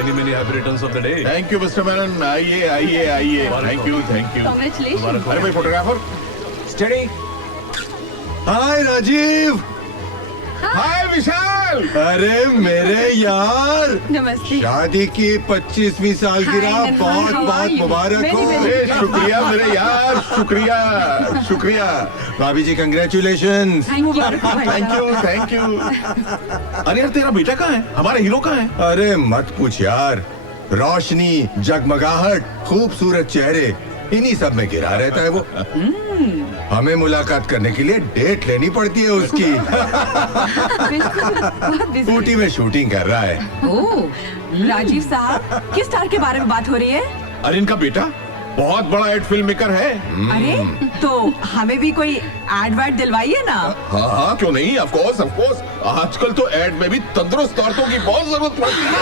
Many many happy returns of the day. Thank you mister Menon, आइए आइए आइए, thank you thank you. Congratulations. अरे भाई फोटोग्राफर, Steady. हाय राजीव। हाय विशाल। अरे मेरे यार, नमस्ते। शादी की 25वीं सालगिरह Hi, Nandini, बहुत how are बहुत you? मुबारक Very, हो। very ए, शुक्रिया मेरे यार, शुक्रिया शुक्रिया। भाभी जी congratulations. Thank you thank you. अरे यार तेरा बेटा कहाँ है, हमारा हीरो कहाँ है? अरे मत पूछ यार, रोशनी, जगमगाहट, खूबसूरत चेहरे, इन्हीं सब में गिरा रहता है वो। हमें मुलाकात करने के लिए डेट लेनी पड़ती है उसकी। ऊटी में शूटिंग कर रहा है। ओह, राजीव साहब, किस स्टार के बारे में बात हो रही है? अरे इनका बेटा बहुत बड़ा एड फिल्म मेकर है। अरे तो हमें भी कोई एड वाड दिलवाइए ना। हाँ हाँ क्यों नहीं, ऑफ कोर्स ऑफ कोर्स। आजकल तो एड में भी तंदुरुस्त औरतों की बहुत जरूरत पड़ती है।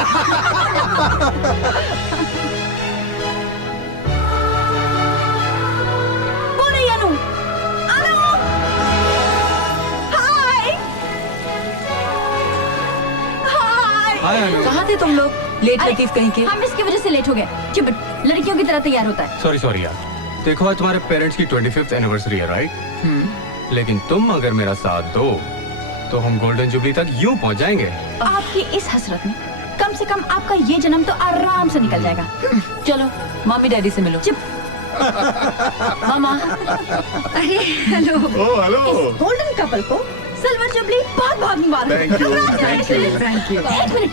कहाँ थे तुम लोग? लेट लतीफ कहीं के। हम इसकी वजह से लेट हो गए। चिपट लड़कियों की तरह तैयार होता है। सॉरी यार। देखो आज तुम्हारे पेरेंट्स की 25th एनिवर्सरी है, राइट? लेकिन तुम अगर मेरा साथ दो तो हम गोल्डन जुबली तक यूं पहुंच जाएंगे। आपकी इस हसरत में कम से कम आपका ये जन्म तो आराम से निकल जाएगा। चलो मम्मी डैडी से मिलो। चिप मामा। अरे hello. Oh hello. Golden couple को सिल्वर जुबली बहुत बहुत मुबारक। Thank you thank you. Thank you. एक मिनट।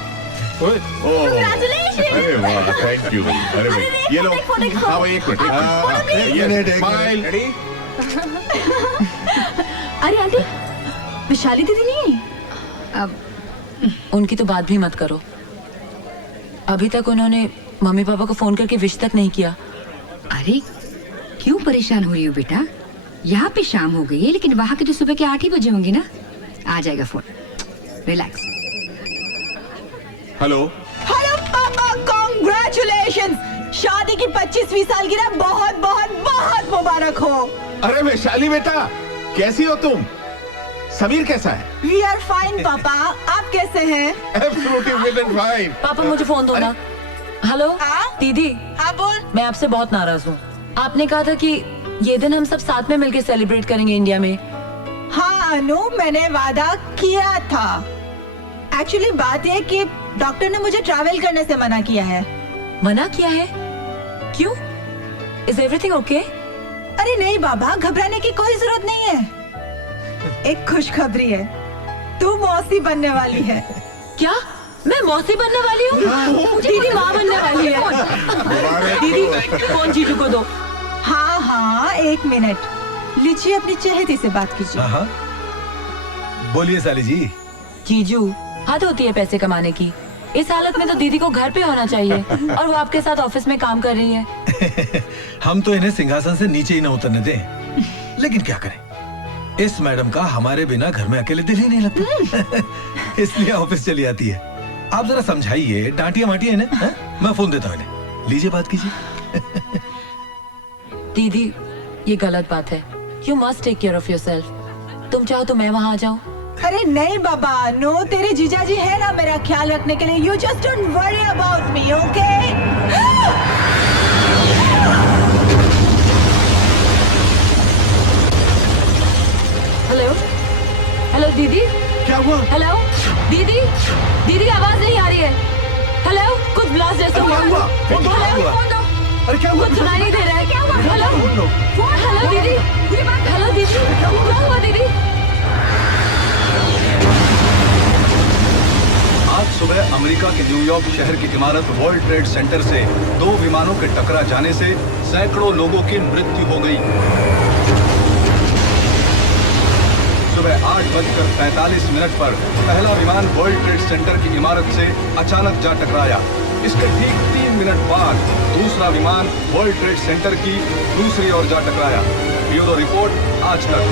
Oh Congratulations! अरे वाह थैंक यू। अरे भाई ये लो। हाँ भाई एक मिनट। ये स्माइल। अरे आंटी, विशाली दीदी नहीं है? अब उनकी तो बात भी मत करो। अभी तक उन्होंने मम्मी पापा को फोन करके विश तक नहीं किया। अरे क्यों परेशान हो रही हो बेटा? यहाँ पे शाम हो गई है लेकिन वहाँ के तो सुबह के 8 ही बजे होंगे ना। आ जाएगा फोन, रिलैक्स। हेलो। हेलो पापा, कॉन्ग्रेचुलेशंस। शादी की 25वीं सालगिरह बहुत बहुत बहुत मुबारक हो। अरे वैशाली बेटा कैसी हो तुम? समीर कैसा है? वी आर फाइन पापा, आप कैसे हैं? Absolutely fit and fine. पापा मुझे फोन दो ना। हेलो हाँ? दीदी, हाँ बोल। मैं आपसे बहुत नाराज हूँ। आपने कहा था कि ये दिन हम सब साथ में मिलकर सेलिब्रेट करेंगे इंडिया में। हाँ अनु, मैंने वादा किया था। एक्चुअली बात यह कि डॉक्टर ने मुझे ट्रैवल करने से मना किया है। मना किया है? क्यों? Is everything okay? अरे नहीं बाबा, घबराने की कोई जरूरत नहीं है। एक खुशखबरी है, तू मौसी बनने वाली है। क्या मैं मौसी बनने वाली हूँ? दीदी माँ बनने वाली है। दीदी फोन जीजू को दो। हाँ हाँ एक मिनट, लीजिए अपनी चहेती से बात कीजिए। हाँ बोलिए साली जी। जीजू, हद होती है पैसे कमाने की। इस हालत में तो दीदी को घर पे होना चाहिए और वो आपके साथ ऑफिस में काम कर रही है। हम तो इन्हें सिंहासन से नीचे ही न उतरने दें, लेकिन क्या करें, इस मैडम का हमारे बिना घर में अकेले दिल ही नहीं लगता। इसलिए ऑफिस चली आती है। आप जरा समझाइए, डांटिए माटिए इन्हें। हाँ? मैं फोन देता हूँ इन्हें, लीजिए बात कीजिए। दीदी ये गलत बात है। You must take care of yourself. तुम चाहो तो मैं वहाँ आ जाऊँ। अरे नहीं बाबा, नो, तेरे जीजाजी है ना मेरा ख्याल रखने के लिए। You just don't worry about me, okay? Hello hello दीदी। क्या हुआ? हेलो दीदी, दीदी आवाज नहीं आ रही है। हेलो कुछ ब्लास्ट जैसा क्या हुआ? फोन दो, क्या हेलो हुआ? फोन दो। अरे क्या हुआ? कुछ सुनाई नहीं दे रहा है। क्या हुआ? हेलो फोन हेलो दीदी, हेलो दीदी, क्या हुआ दीदी? आज सुबह अमेरिका के न्यूयॉर्क शहर की इमारत वर्ल्ड ट्रेड सेंटर से 2 विमानों के टकरा जाने से सैकड़ों लोगों की मृत्यु हो गई। सुबह 8:45 पर पहला विमान वर्ल्ड ट्रेड सेंटर की इमारत से अचानक जा टकराया। इसके ठीक 3 मिनट बाद दूसरा विमान वर्ल्ड ट्रेड सेंटर की दूसरी ओर जा टकराया। ब्यूरो रिपोर्ट आज तक।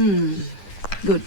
Good.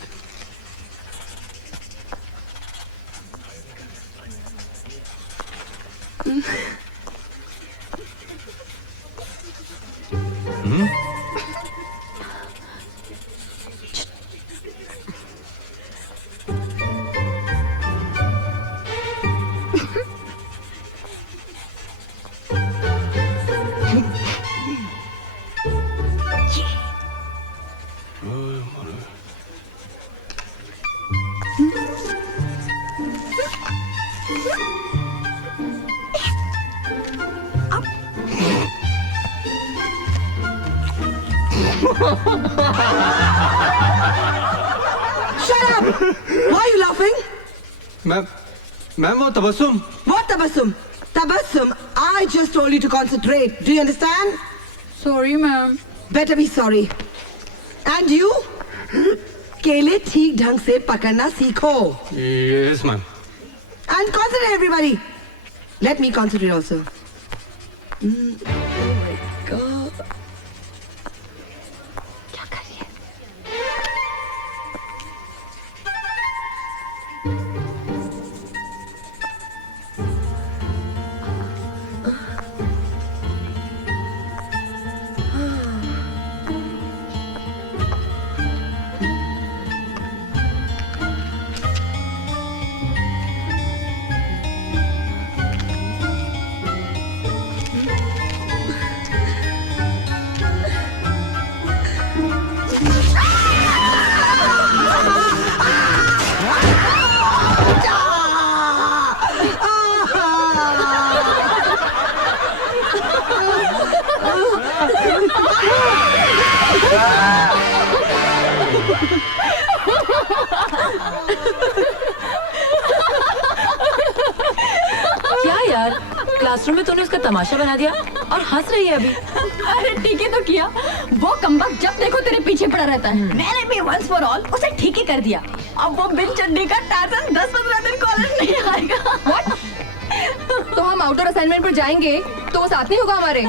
Shut up! Why are you laughing? Ma'am वो Tabassum What tabassum? Tabassum, I just told you to concentrate. Do you understand? Sorry, ma'am. Better be sorry. And you? केले ठीक ढंग से पकड़ना सीखो. Yes ma'am And concentrate, everybody. Let me concentrate also. Oh my God. क्या कर रही है? क्या यार, क्लासरूम में तूने उसका तमाशा बना दिया और हंस रही है अभी। अरे ठीक ही तो किया। वो कमबख्त जब देखो तेरे पीछे पड़ा रहता है। मैंने भी वंस फॉर ऑल उसे ठीक ही कर दिया। अब वो बिन चड्डी का टार्जन 10-15 दिन कॉलेज नहीं आएगा। तो हम आउटडोर असाइनमेंट पर जाएंगे तो वो साथ नहीं होगा हमारे।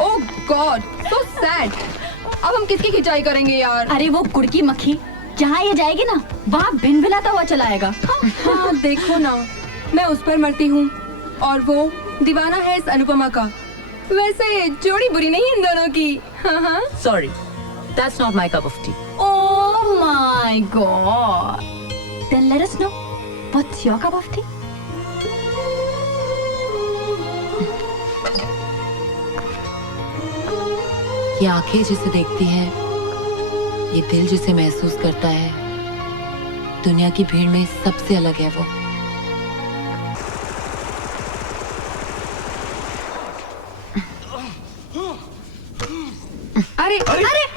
ओह गॉड, सो सैड। अब हम किसकी खिंचाई करेंगे यार? अरे वो कुड़की मक्खी जहाँ ये जाएगी ना, वहाँ भिन भिलाता हुआ चला आएगा। हाँ देखो ना, मैं उस पर मरती हूँ और वो दीवाना है इस अनुपमा का। वैसे जोड़ी बुरी नहीं इन दोनों की। हाँ। Sorry, that's not my cup of tea. Oh my god. Then let us know what's your cup of tea? ये आंखें जिसे देखती हैं, ये दिल जिसे महसूस करता है, दुनिया की भीड़ में सबसे अलग है वो। अरे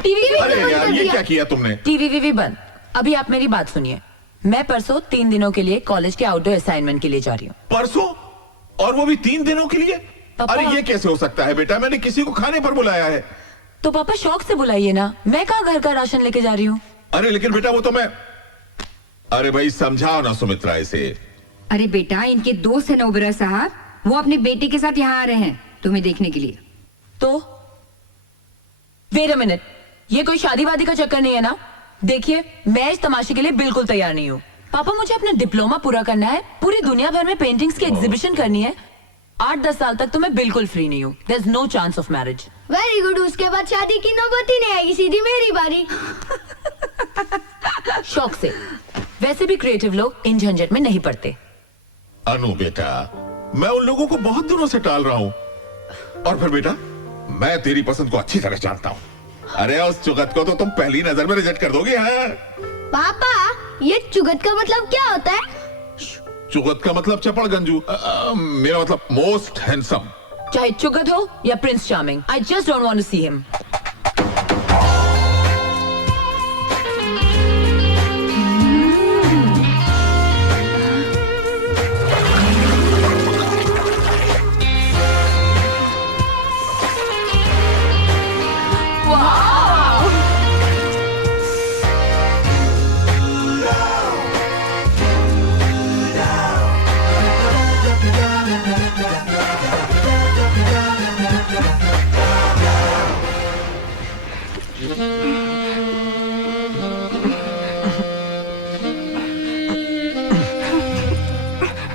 टीवी अरे यार ये क्या किया तुमने? टीवी बंद। अभी आप मेरी बात सुनिए। मैं परसों 3 दिनों के लिए कॉलेज के आउटडोर असाइनमेंट के लिए जा रही हूँ। परसों? और वो भी 3 दिनों के लिए? पापा। अरे ये कैसे हो सकता है बेटा? मैंने किसी को खाने पर बुलाया है। तो पापा शौक से बुलाइए ना, मैं कहाँ घर का राशन लेके जा रही हूँ। अरे लेकिन बेटा वो तो मैं, अरे भाई समझाओ ना सुमित्रा इसे। अरे बेटा, इनके दोस्त है नौबरा साहब, वो अपने बेटे के साथ यहाँ आ रहे हैं तुम्हें देखने के लिए। तो वेट अ मिनट, ये कोई शादी वादी का चक्कर नहीं है ना? देखिए, मैं इस तमाशे के लिए बिल्कुल तैयार नहीं हूँ। पापा मुझे अपना डिप्लोमा पूरा करना है, पूरी दुनिया भर में पेंटिंग्स की एग्जीबिशन करनी है। 8-10 साल तक तो मैं बिल्कुल फ्री नहीं हूँ। There is no chance of marriage. Very good, उसके बाद शादी की नौबत ही नहीं आएगी, सीधी मेरी बारी। शौक से। वैसे भी क्रिएटिव लोग इन झंझट में नहीं पड़ते। अनु बेटा, मैं उन लोगों को बहुत दिनों से टाल रहा हूँ। और फिर बेटा, मैं तेरी पसंद को अच्छी तरह जानता हूँ। अरे उस चुगत को तो तुम पहली नजर में रिजेक्ट कर दोगे। हाँ? पापा, ये चुगत का मतलब क्या होता है? चुगत का मतलब चपड़ गंजू। मेरा मतलब मोस्ट हैंडसम। चाहे चुगत हो या prince charming, I just don't want to see him.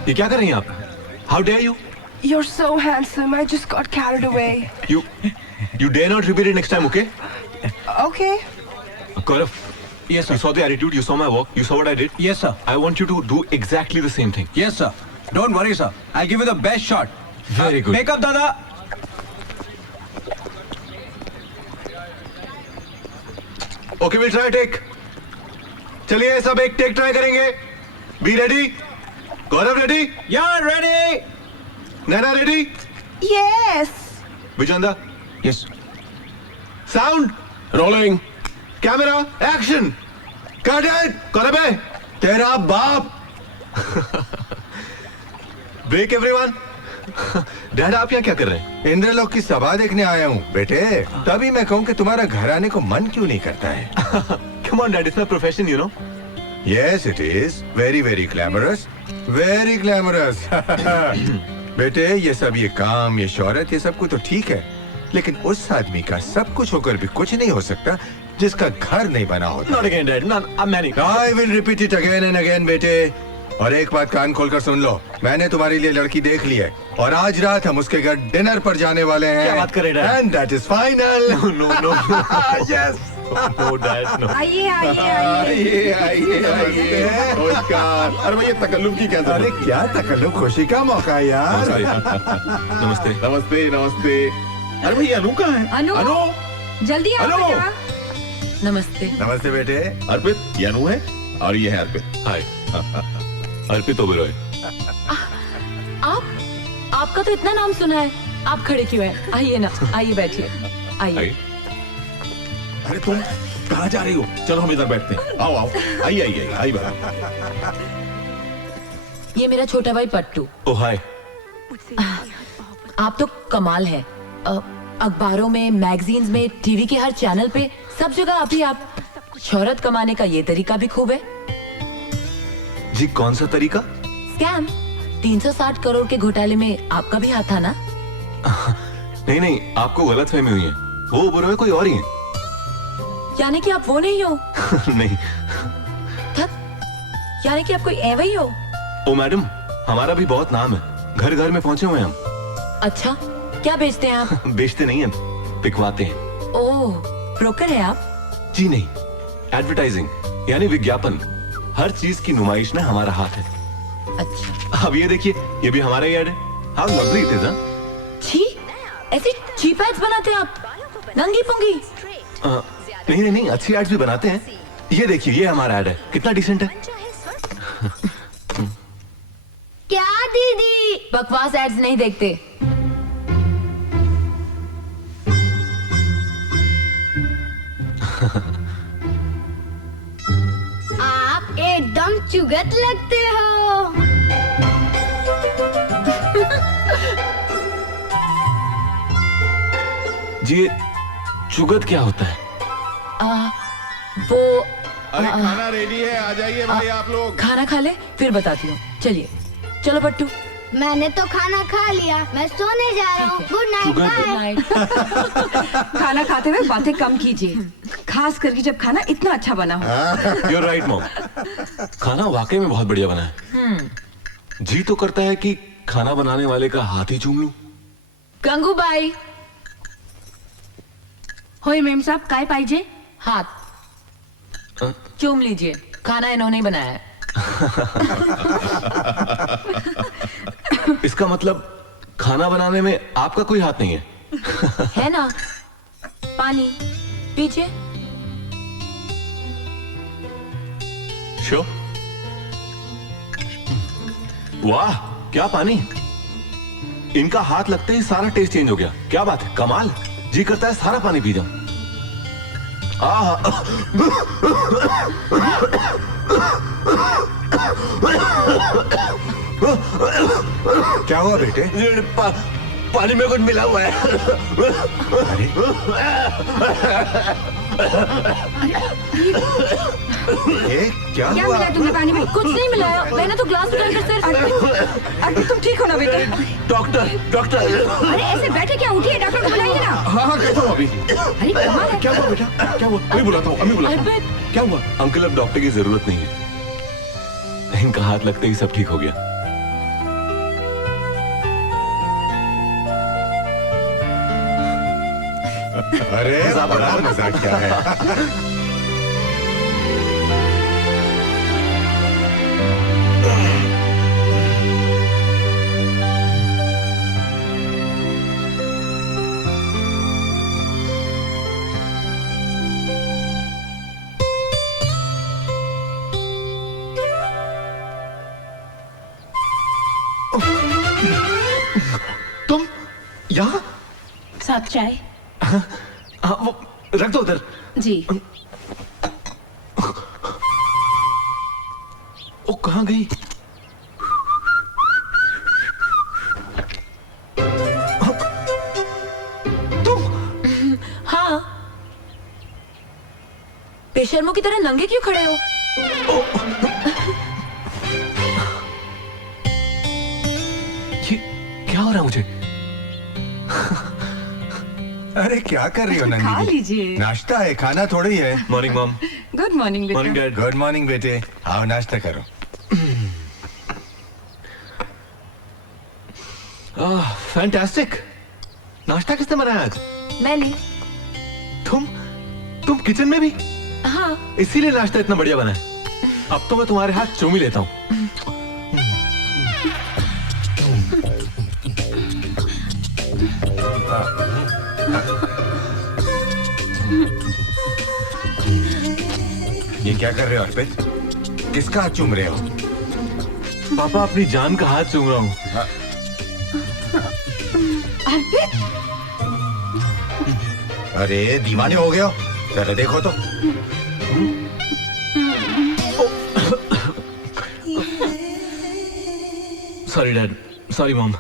ये क्या कर रही हैं आप? How dare you? You're so handsome. I just got carried away. You dare not repeat it next time, okay? Okay. Gaurav, Yes, you sir. saw the attitude, you saw my work, you saw what I did. Yes, sir. I want you to do exactly the same thing. Yes, sir. Don't worry, sir. I'll give you the best shot. Very good. Make up, Dada. Okay, we'll try a take. चलिए सब एक take try करेंगे. Be ready? Gaurav ready? Yeah, ready. Naina ready? Yes. Vijanda? Yes. Sound? Rolling. Camera? Action! Cut it! Gaurav है? तेरा बाप! Break everyone! Dad आप यहाँ क्या कर रहे हैं? इंद्रलोक की सभा देखने आया हूँ बेटे. तभी मैं कहूँ कि तुम्हारा घर आने को मन क्यों नहीं करता है? Come on, Dad, it's my profession, you know. Yes, it is. Very, very glamorous. Very glamorous. बेटे ये सब ये काम ये शोहरत ये सब कुछ तो ठीक है, लेकिन उस आदमी का सब कुछ होकर भी कुछ नहीं हो सकता जिसका घर नहीं बना होता. Not again, Dad. Not. I'm marrying. I will repeat it again and again बेटे. और एक बात कान खोलकर सुन लो, मैंने तुम्हारे लिए लड़की देख ली है और आज रात हम उसके घर डिनर पर जाने वाले हैं. क्या बात कर रहे हैं, Dad? And that is final. No. Yes. No, Dad, no. आइए आइए आइए. नमस्कार. अरे भैया तकल्लुफ की क्या अरे जरूरत? क्या तकल्लुफ, खुशी का मौका है यार. नमस्ते. नमस्ते नमस्ते. अरे भैया अनु कहाँ है? अनु जल्दी आओ अनु. बेटा. नमस्ते. नमस्ते बेटे. अर्पित ये अनु है और ये है अर्पित. हाय. अर्पित ओबेरॉय. आपका तो इतना नाम सुना है. आप खड़े क्यों हैं? आइए ना, आइए बैठिए. आइए. अरे तुम कहाँ जा रही हो? चलो हम इधर बैठते हैं. आओ आओ. आइए बाबा. ये मेरा छोटा भाई पट्टू. ओ हाय. आप तो कमाल है. अखबारों में, मैगजीन्स में, टीवी के हर चैनल पे, सब जगह आप ही आप. शोहरत कमाने का ये तरीका भी खूब है. जी कौन सा तरीका? स्कैम. 360 करोड़ के घोटाले में आपका भी हाथ था ना? नहीं आपको गलतफहमी हुई है. वो ओबेरॉय कोई और ही है. यानी कि आप वो नहीं हो? नहीं. यानी कि आप कोई ऐवा ही हो? ओ मैडम, हमारा भी बहुत नाम है. घर घर में पहुंचे हुए हैं हम. अच्छा, क्या बेचते हैं आप? बेचते नहीं हैं, बिकवाते हैं. ओह, ब्रोकर है आप? जी नहीं, एडवर्टाइजिंग यानी विज्ञापन. हर चीज की नुमाइश में हमारा हाथ है. अच्छा. अब ये देखिए, ये भी हमारा ही ऐड है. How lovely it is. छी, ऐसे चीप एड्स बनाते हैं आप? नंगी पुंगी. नहीं अच्छी एड्स भी बनाते हैं. ये देखिए, ये हमारा ऐड है. कितना डिसेंट है. क्या दीदी? बकवास एड्स नहीं देखते. आप एकदम चुगत लगते हो. जी ये चुगत क्या होता है? वो अरे खाना रेडी है, आ जाइए भाई आप लोग. खाना खा ले, फिर बताती हूँ. चलिए, चलो पट्टू. मैंने तो खाना खा लिया, मैं सोने जा रहा हूँ. Good night. बाय. खाना खाते हुए बातें कम कीजिए, खास करके जब खाना इतना अच्छा बना हो. You're right, mom. खाना वाकई में बहुत बढ़िया बना है. जी तो करता है कि खाना बनाने वाले का हाथ ही चूम लूं. गंगूबाई. होय मेम साहब काय पाहिजे? हाथ चूम लीजिए. खाना इन्होंने ही बनाया है. इसका मतलब खाना बनाने में आपका कोई हाथ नहीं है. है ना? पानी पीछे. शो. वाह क्या पानी. इनका हाथ लगते ही सारा टेस्ट चेंज हो गया. क्या बात है, कमाल. जी करता है सारा पानी पी जाऊं. क्या हुआ बेटे? पानी में कुछ मिला हुआ है. क्या क्या हुआ? मिला तुम्हें पानी में? कुछ नहीं मिलाया. मैंने तो ग्लास उठाकर सिर्फ. अर्पित तुम ठीक हो ना बेटे? डॉक्टर. अरे ऐसे बैठे क्या, उठिए, डॉक्टर को बुलाइए ना. हाँ कहता हूँ अभी. अरे कमाल है. क्या हुआ बेटा? क्या हुआ? अभी बुलाता हूँ, अभी बुलाता हूँ. अर्पित. क्या हुआ? अंकल अब डॉक्टर की जरूरत नहीं है. इनका हाथ लगते ही सब ठीक हो गया. अरे बड़ा मजाक क्या है। तुम यहाँ? साथ चाय? हाँ, वो रख दो उधर। जी। वो कहाँ गई? हाँ, बेशर्मों की तरह नंगे क्यों खड़े हो? क्या हो रहा है मुझे? अरे क्या कर रही हो नंदी? खा लीजिए। नाश्ता है, खाना थोड़ी है। Morning mom. Good morning morning dad. Good morning बेटे, आओ नाश्ता करो। फैंटास्टिक। नाश्ता किसने बनाया आज? मैंने। तुम किचन में भी? हाँ। इसीलिए नाश्ता इतना बढ़िया बना है। अब तो मैं तुम्हारे हाथ चूम ही लेता हूँ। ये क्या कर रहे हो अर्पित? किसका हाथ चूम रहे हो? पापा अपनी जान का हाथ चूम रहा हूँ। अर्पित, अरे दीवाने हो गए हो? जरा देखो तो। Sorry dad, sorry mom.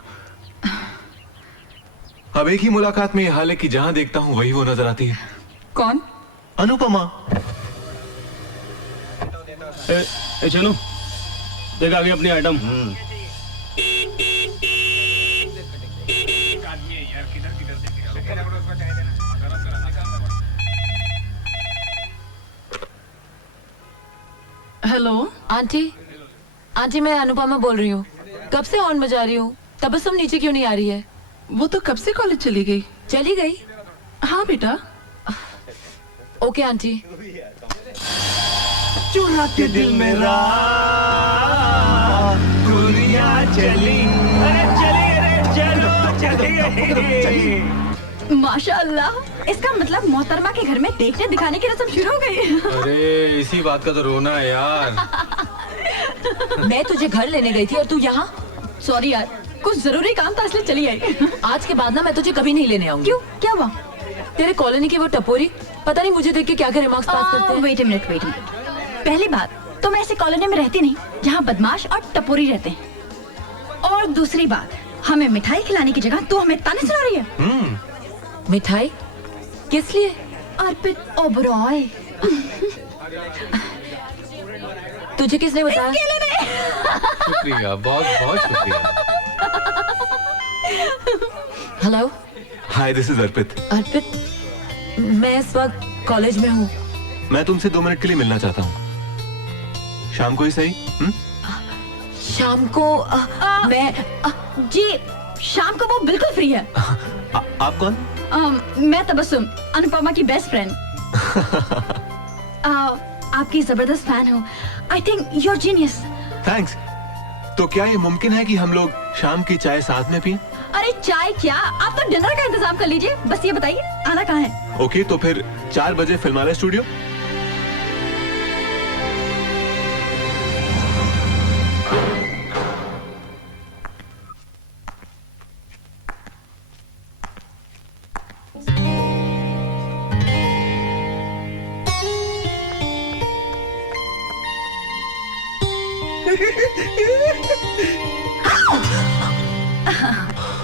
अब एक ही मुलाकात में ये हाल है कि जहां देखता हूँ वही वो नजर आती है। कौन? अनुपमा। चलो देख आ गई अपनी आइटम। Hello aunty. आंटी मैं अनुपमा बोल रही हूँ। कब से हॉर्न बजा रही हूँ, तबस्सुम नीचे क्यों नहीं आ रही है? वो तो कब से कॉलेज चली गई। चली गई? हाँ बेटा। Okay aunty. चुरा के दिल मेरा दुनिया चली, चलो माशाअल्लाह, इसका मतलब मोहतरमा के घर में देखने दिखाने की रस्म शुरू हो गई। अरे इसी बात का तो रोना है यार। मैं तुझे घर लेने गई थी और तू यहाँ? सॉरी यार, कुछ जरूरी काम था इसलिए चली आई। आज के बाद ना मैं तुझे कभी नहीं लेने आऊंगी। क्यों, क्या हुआ? तेरे कॉलोनी की वो टपोरी पता नहीं मुझे देख के क्या क्या रिमार्क्स पास करते हैं। Wait a minute. पहली बात तो मैं ऐसी कॉलोनी में रहती नहीं जहाँ बदमाश और टपोरी रहते हैं। और दूसरी बात, हमें मिठाई खिलाने की जगह तू हमें ताने सुना रही है। मिठाई? किस लिए? अर्पित ओबरॉय। तुझे किसने बताया? शुक्रिया, बहुत बहुत शुक्रिया। हेलो। हाय, दिस इज अर्पित। अर्पित, मैं इस वक्त कॉलेज में हूँ। मैं तुमसे 2 मिनट के लिए मिलना चाहता हूँ। शाम को ही सही? शाम को मैं जी शाम को वो बिल्कुल फ्री है। आप कौन? मैं तबस्सुम, अनुपमा की बेस्ट फ्रेंड। आपकी जबरदस्त फैन हूँ। I think you are genius. Thanks. तो क्या ये मुमकिन है कि हम लोग शाम की चाय साथ में पिएं? अरे चाय क्या, आप तो डिनर का इंतजाम कर लीजिए। बस ये बताइए आना कहाँ है? ओके, तो फिर 4 बजे फिल्मालय स्टूडियो।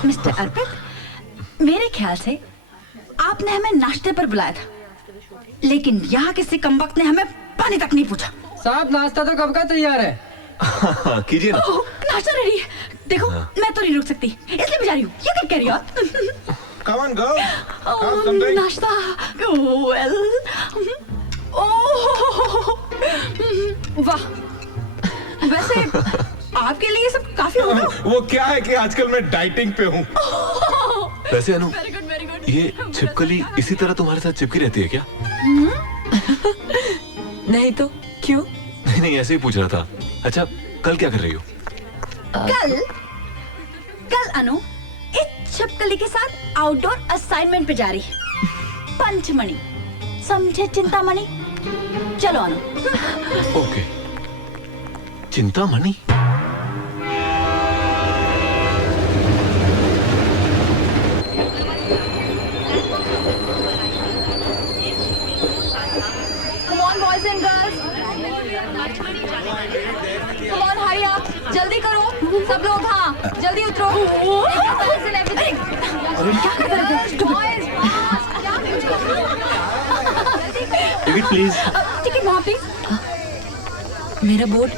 मिस्टर अर्पित, मेरे ख्याल से आपने हमें नाश्ते पर बुलाया था, लेकिन यहाँ किसी कमबख्त ने हमें पानी तक नहीं पूछा। साहब नाश्ता तो कब का तैयार है? कीजिए ना। नाश्ता रेडी है। देखो मैं तो नहीं रुक सकती, इसलिए मैं जा रही हूँ। You can carry on. Come on, girl. नाश्ता। Well. वाह, वैसे आपके लिए सब काफी होगा। वो क्या है कि आजकल मैं डाइटिंग पे हूँ। वैसे अनु, वेरी गुड वेरी गुड। ये छिपकली इसी तरह तुम्हारे साथ चिपकी रहती है क्या? नहीं तो क्यों? नहीं नहीं, ऐसे ही पूछ रहा था। अच्छा, कल क्या कर रही हो? कल कल अनु इस छिपकली के साथ आउटडोर असाइनमेंट पे जा रही है। पंचमणि, समझे चिंतामणि? चलो Anu. Okay. Chintamani? Come on, boys and girls. Come on, hurry up. जल्दी करो सब लोग। हाँ, जल्दी उतरो। Exercise and everything. क्या कर रहे थे? Boys, ticket please. टिकट वहाँ प्लीज। मेरा बोर्ड।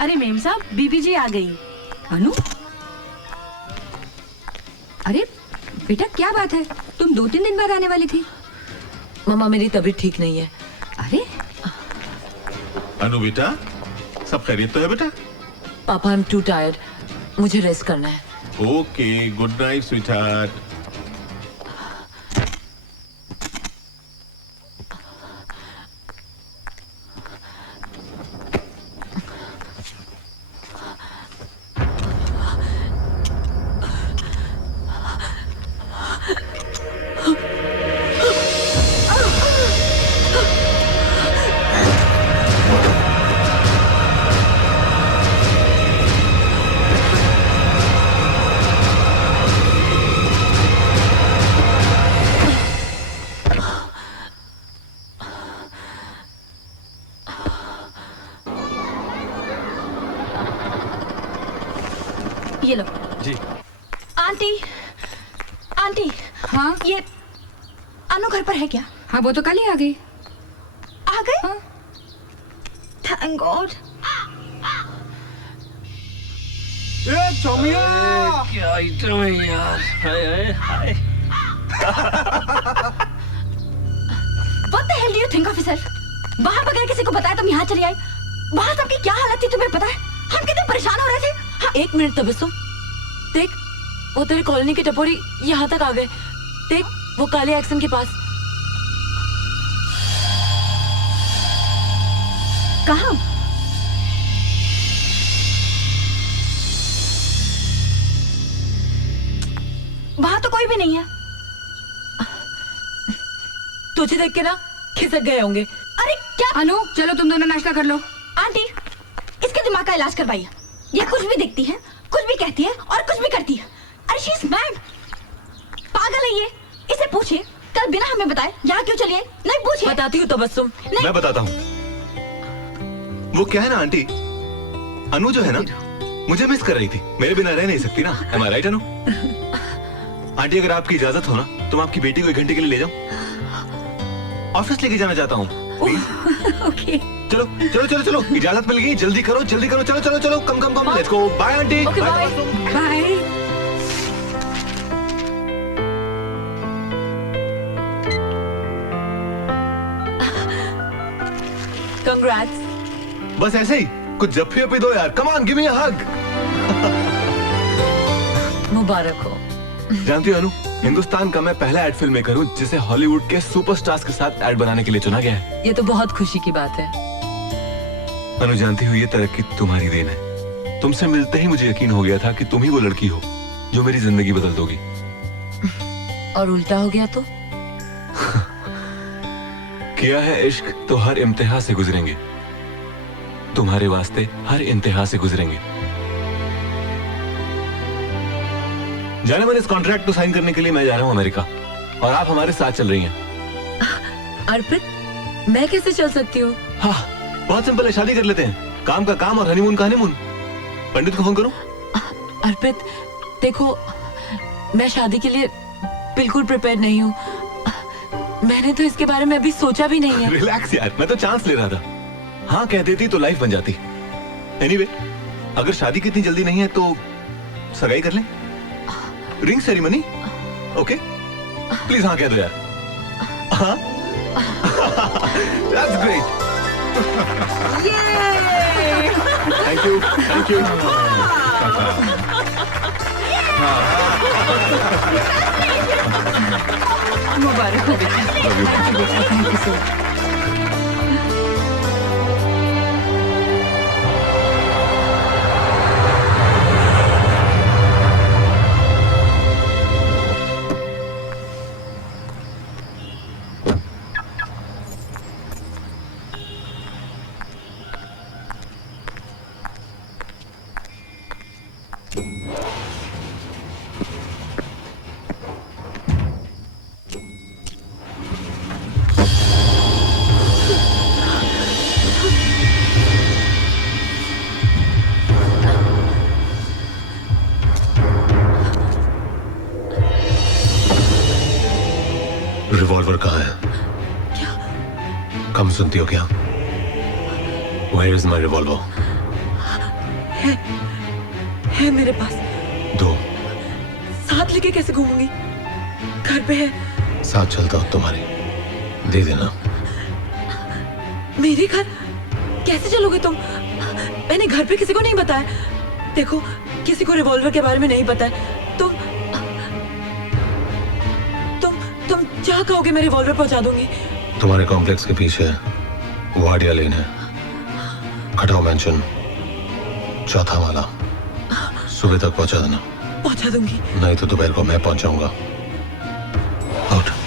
अरे मेम साहब, बीबी जी आ गई। अनु, अरे बेटा क्या बात है? तुम 2-3 दिन बाद आने वाली थी। मामा मेरी तबीयत ठीक नहीं है। अरे अनु बेटा, सब खैरियत तो है बेटा? पापा आई एम टू टायर्ड, मुझे रेस्ट करना है। Okay, good night sweetheart. ये लो। जी। Aunty, aunty. हाँ, ये अनु घर पर है क्या? हाँ, वो तो कल ही आ गई। आ गए? हाँ। Thank God. चौमिया, क्या आइटम है यार। हाय हाय हाय। What the hell do you think of yourself? वहाँ बगैर किसी को बताया तुम यहाँ चली आई। वहाँ सबकी क्या हालत थी तुम्हें पता है? हम कितने परेशान हो रहे थे। हाँ, 1 मिनट तबस्सुम, देख वो तेरे कॉलोनी की टपोरी यहाँ तक आ गए। देख वो काले एक्शन के पास। कहाँ? वहाँ तो कोई भी नहीं है। तुझे देख के ना खिसक गए होंगे। अरे क्या? अनु, चलो तुम दोनों नाश्ता कर लो। आंटी, इसके दिमाग का इलाज करवाइए। ये कुछ भी दिखती है, कुछ भी कहती है और कुछ भी करती है। अरे शी इज मैड, पागल है ये। इसे पूछिए कल बिना हमें बताए यहाँ क्यों चली आई। नहीं पूछिए। बताती हूँ तबस्सुम। मैं बताता हूँ। वो क्या है ना आंटी, अनु जो है ना मुझे मिस कर रही थी। मेरे बिना रह नहीं सकती ना। Am I right Anu? Aunty अगर आपकी इजाजत हो ना तो मैं आपकी बेटी को 1 घंटे के लिए ले जाऊं। ऑफिस लेके जाना चाहता हूँ। ओके। चलो चलो चलो चलो, इजाजत मिल गई। जल्दी करो जल्दी करो। चलो चलो चलो, come come come. Let's go. Bye aunty. Bye. Congrats. बस ऐसे ही कुछ जफ्फी अपी दो यार। कम ऑन गिव मी अ हग। मुबारक हो। जानती हो अनु, हिंदुस्तान का मैं पहला एड फिल्म मेकर हूँ जिसे हॉलीवुड के सुपरस्टार्स के साथ एड बनाने के लिए चुना गया है। ये तो बहुत खुशी की बात है। अनु जानती हो, ये तरक्की तुम्हारी देन है। तुमसे मिलते ही मुझे यकीन हो गया था कि तुम ही वो लड़की हो जो मेरी जिंदगी बदल दोगी। और उल्टा हो गया तो? किया है इश्क तो हर इम्तिहा से गुजरेंगे, तुम्हारे वास्ते हर इंतहा से गुजरेंगे। जाने मन, इस कॉन्ट्रैक्ट को साइन करने के लिए मैं जा रहा हूँ अमेरिका और आप हमारे साथ चल रही हैं। अर्पित, मैं कैसे चल सकती हूँ? हाँ, बहुत सिंपल है, शादी कर लेते हैं। काम का काम और हनीमून का हनीमून। पंडित को फोन करूं? अर्पित देखो, मैं शादी के लिए बिल्कुल प्रिपेयर नहीं हूँ। मैंने तो इसके बारे में अभी सोचा भी नहीं है। रिलैक्स यार, मैं तो चांस ले रहा था। हाँ कह देती तो लाइफ बन जाती। एनीवे, अगर शादी की इतनी जल्दी नहीं है तो सगाई कर लें। Ring ceremony, okay? प्लीज हाँ कह दो यार। हाँ? That's great. Thank you, thank you. मुबारक हो बेटा। Thank you so much. Revolver कहाँ है? कम सुनती हो क्या? Where is my revolver? है मेरे पास। दो। साथ लेके कैसे घूमूंगी? घर पे है। साथ चलता हूँ तुम्हारी, दे देना। मेरे घर कैसे चलोगे तुम? मैंने घर पे किसी को नहीं बताया। देखो, किसी को रिवॉल्वर के बारे में नहीं पता है। तुम क्या कहोगे, मैं रिवॉल्वर पहुंचा दूंगी। तुम्हारे कॉम्प्लेक्स के पीछे वाडिया लेन है, खटाव मैंशन, चौथा वाला। सुबह तक पहुंचा देना। पहुंचा दूंगी। नहीं तो दोपहर को मैं पहुंचाऊंगा। आउट।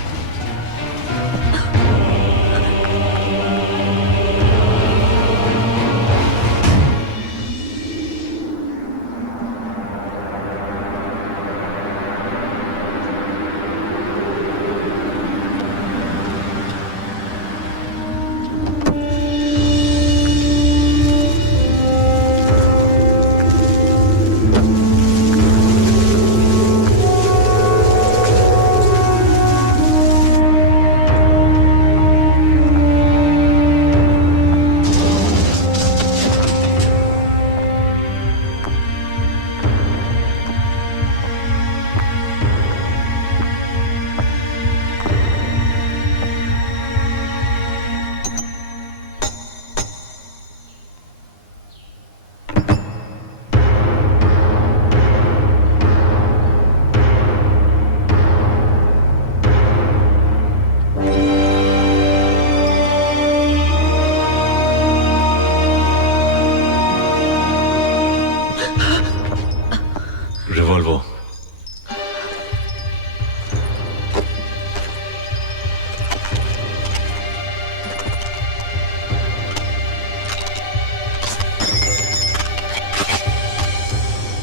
रिवॉल्वर।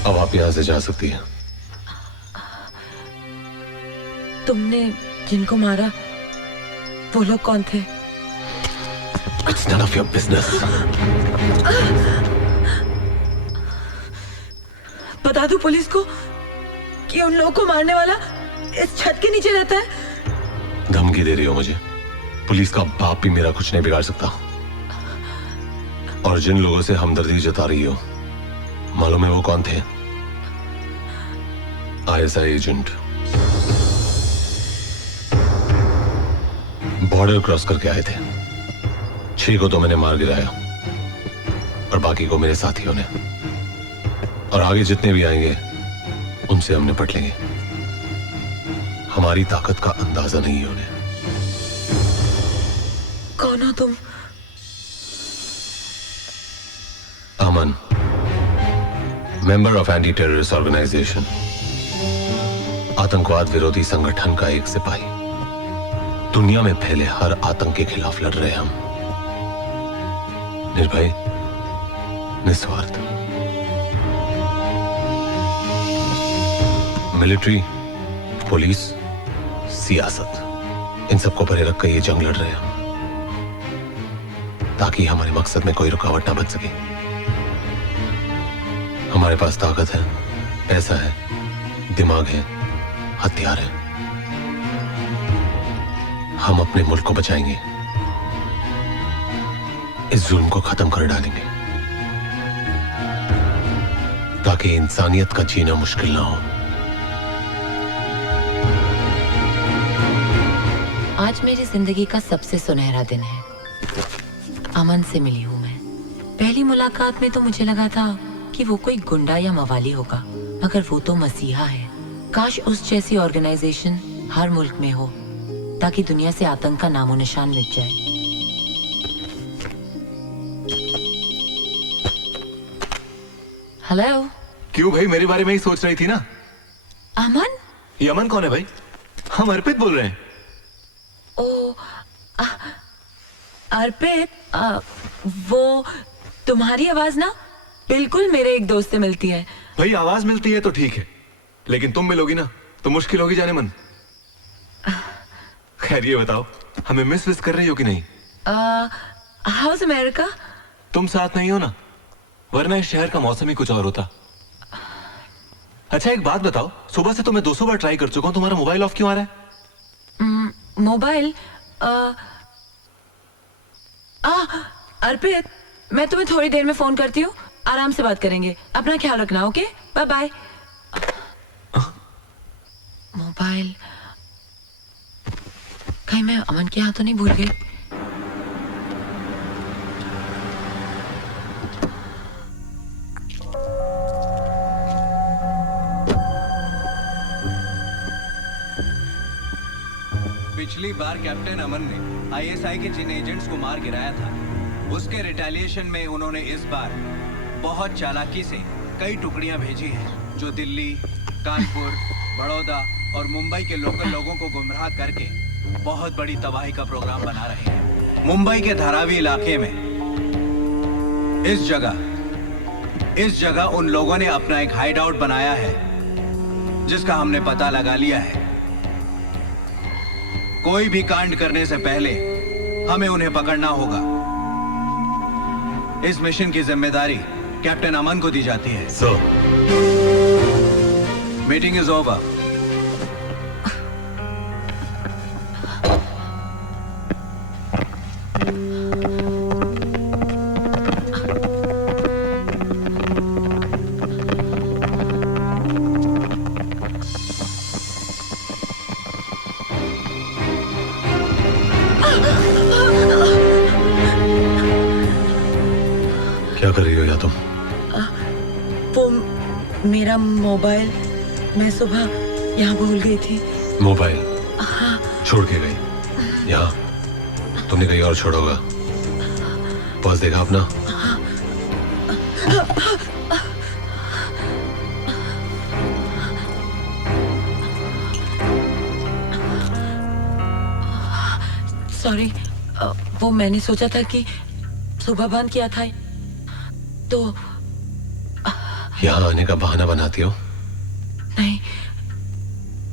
अब आप यहां से जा सकती हैं। तुमने जिनको मारा वो लोग कौन थे? It's none of your business. बता दूं पुलिस को कि उन लोगों को मारने वाला इस छत के नीचे रहता है? धमकी दे रही हो मुझे? पुलिस का बाप भी मेरा कुछ नहीं बिगाड़ सकता। और जिन लोगों से हमदर्दी जता रही हो, मालूम है वो कौन थे? ISI agent. बॉर्डर क्रॉस करके आए थे। 6 को तो मैंने मार गिराया। और बाकी को मेरे साथियों ने। और आगे जितने भी आएंगे उनसे हम निपट लेंगे। हमारी ताकत का अंदाजा नहीं है उन्हें। कौन हो तुम? Aman, member of anti terrorist organisation, आतंकवाद विरोधी संगठन का एक सिपाही। दुनिया में फैले हर आतंक के खिलाफ लड़ रहे हम, निर्भय, निस्वार्थ। मिलिट्री, पुलिस, सियासत, इन सबको परे रखकर ये जंग लड़ रहे हैं हम, ताकि हमारे मकसद में कोई रुकावट ना बन सके। हमारे पास ताकत है, पैसा है, दिमाग है, हथियार है। हम अपने मुल्क को बचाएंगे, इस जुल्म को खत्म कर डालेंगे, ताकि इंसानियत का जीना मुश्किल ना हो। आज मेरी जिंदगी का सबसे सुनहरा दिन है। अमन से मिली हूँ मैं। पहली मुलाकात में तो मुझे लगा था कि वो कोई गुंडा या मवाली होगा, मगर वो तो मसीहा है। काश उस जैसी ऑर्गेनाइजेशन हर मुल्क में हो, ताकि दुनिया से आतंक का नामो निशान मिट जाए। हेलो। क्यों भाई, मेरे बारे में ही सोच रही थी ना? अमन? ये अमन कौन है भाई? हम अर्पित बोल रहे हैं। ओ, अर्पित, वो तुम्हारी आवाज ना बिल्कुल मेरे एक दोस्त से मिलती है। भाई आवाज मिलती है तो ठीक है, लेकिन तुम मिलोगी ना तो मुश्किल होगी जाने मन। खैर ये बताओ, हमें मिस विस कर रही हो कि नहीं? House America? तुम साथ नहीं हो ना, वरना इस शहर का मौसम ही कुछ और होता। अच्छा एक बात बताओ, सुबह से तो मैं 200 बार ट्राई कर चुका हूं, तुम्हारा मोबाइल ऑफ क्यों आ रहा है? मोबाइल? अर्पित, मैं तुम्हें थोड़ी देर में फोन करती हूँ, आराम से बात करेंगे। अपना ख्याल रखना, ओके? Bye bye. मोबाइल कहीं मैं अमन के हाथ तो नहीं भूल गई? पिछली बार कैप्टन अमन ने आईएसआई के जिन एजेंट्स को मार गिराया था, उसके रिटेलिएशन में उन्होंने इस बार बहुत चालाकी से कई टुकड़ियां भेजी हैं, जो दिल्ली, कानपुर, बड़ौदा और मुंबई के लोकल लोगों को गुमराह करके बहुत बड़ी तबाही का प्रोग्राम बना रहे हैं। मुंबई के धारावी इलाके में इस जगह उन लोगों ने अपना एक हाइड आउट बनाया है, जिसका हमने पता लगा लिया है। कोई भी कांड करने से पहले हमें उन्हें पकड़ना होगा। इस मिशन की जिम्मेदारी कैप्टन अमन को दी जाती है। Meeting is over. क्या कर रही हो या तुम? वो मेरा मोबाइल मैं सुबह यहाँ भूल गई थी। मोबाइल? हाँ। छोड़ के गई यहाँ? तुमने कहीं और छोड़ोगा? पर्स देखा अपना? सॉरी, वो मैंने सोचा था कि सुबह बंद किया था, तो यहाँ आने का बहाना बनाती हो? नहीं।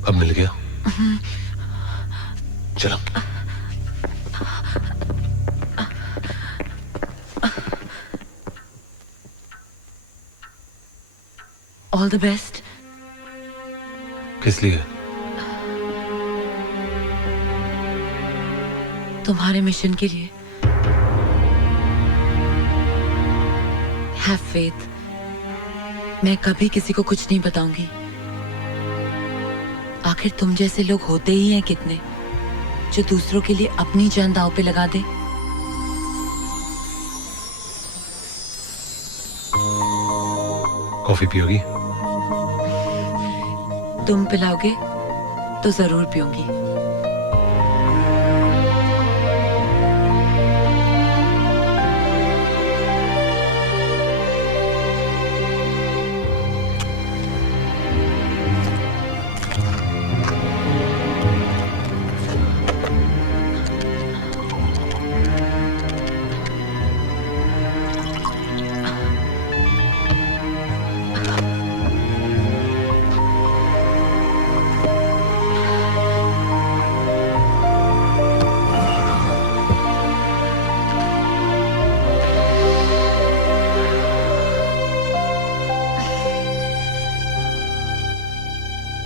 अब मिल गया? चलो। All the best. किस लिए? तुम्हारे मिशन के लिए। Have faith. मैं कभी किसी को कुछ नहीं बताऊंगी। आखिर तुम जैसे लोग होते ही हैं कितने, जो दूसरों के लिए अपनी जान दांव पे लगा दे। कॉफी पियोगी? तुम पिलाओगे तो जरूर पीऊंगी।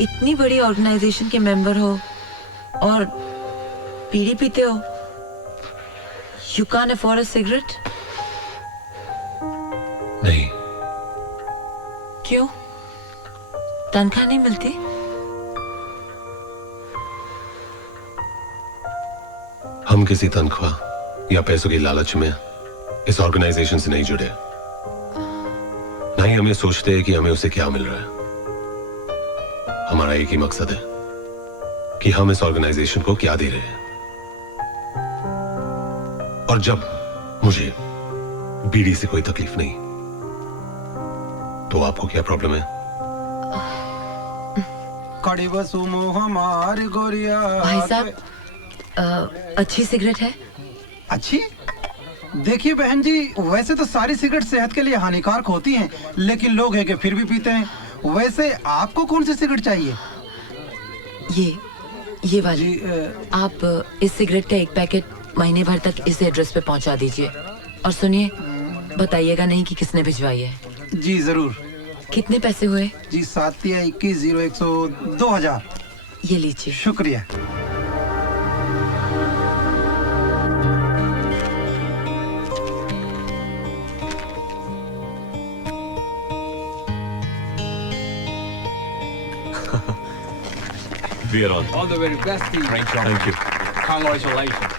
इतनी बड़ी ऑर्गेनाइजेशन के मेंबर हो और बीड़ी पीते हो। You can afford a cigarette? नहीं। क्यों? तनख्वाह नहीं मिलती? हम किसी तनख्वाह या पैसों की लालच में इस ऑर्गेनाइजेशन से नहीं जुड़े। ना ही हमें सोचते हैं कि हमें उसे क्या मिल रहा है। हमारा एक ही मकसद है कि हम इस ऑर्गेनाइजेशन को क्या दे रहे हैं। और जब मुझे बीड़ी से कोई तकलीफ नहीं, तो आपको क्या प्रॉब्लम है? खड़ी बसु मोह हमार गोरिया। भाई साहब, अच्छी सिगरेट है? अच्छी? देखिए बहन जी, वैसे तो सारी सिगरेट सेहत के लिए हानिकारक होती हैं, लेकिन लोग हैं कि फिर भी पीते हैं। वैसे आपको कौन सी सिगरेट चाहिए? ये वाली। आप इस सिगरेट का एक पैकेट महीने भर तक इस एड्रेस पे पहुंचा दीजिए। और सुनिए, बताइएगा नहीं कि किसने भिजवाई है। जी जरूर। कितने पैसे हुए? जी 7 या 21 0 100 2000। ये लीजिए। शुक्रिया। We are on. All the very best to you. Thank you. Congratulations.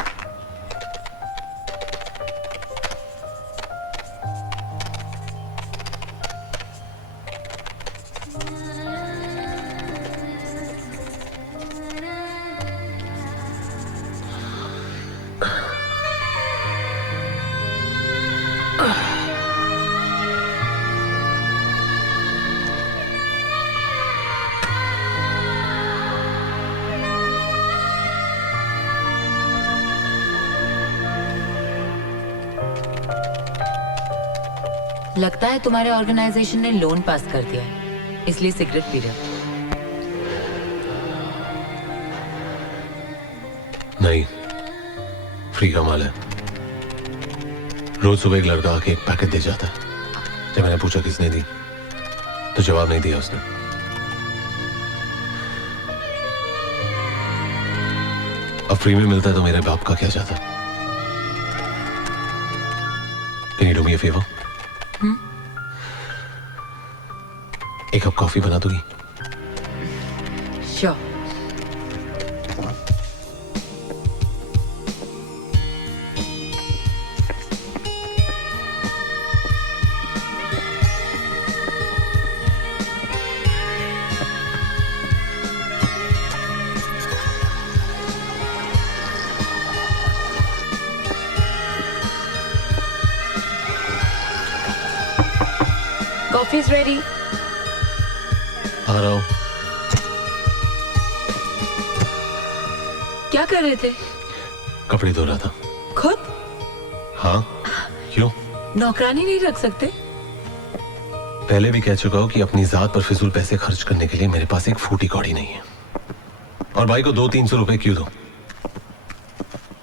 लगता है तुम्हारे ऑर्गेनाइजेशन ने लोन पास कर दिया है, इसलिए सिगरेट पी रहे हो। नहीं, फ्री का माल है। रोज सुबह एक लड़का आके एक पैकेट दे जाता है। जब मैंने पूछा किसने दी, तो जवाब नहीं दिया उसने। अब फ्री में मिलता है तो मेरे बाप का क्या जाता? Can you do me a favor? एक कप कॉफी बना दोगी? Sure. Coffee is ready. आ रहा हूं। क्या कर रहे थे? कपड़े धो रहा था। खुद? हाँ, क्यों? नौकरानी नहीं रख सकते? पहले भी कह चुका हूं कि अपनी जात पर फिजूल पैसे खर्च करने के लिए मेरे पास एक फूटी कौड़ी नहीं है। और भाई को 200-300 रुपए क्यों दो?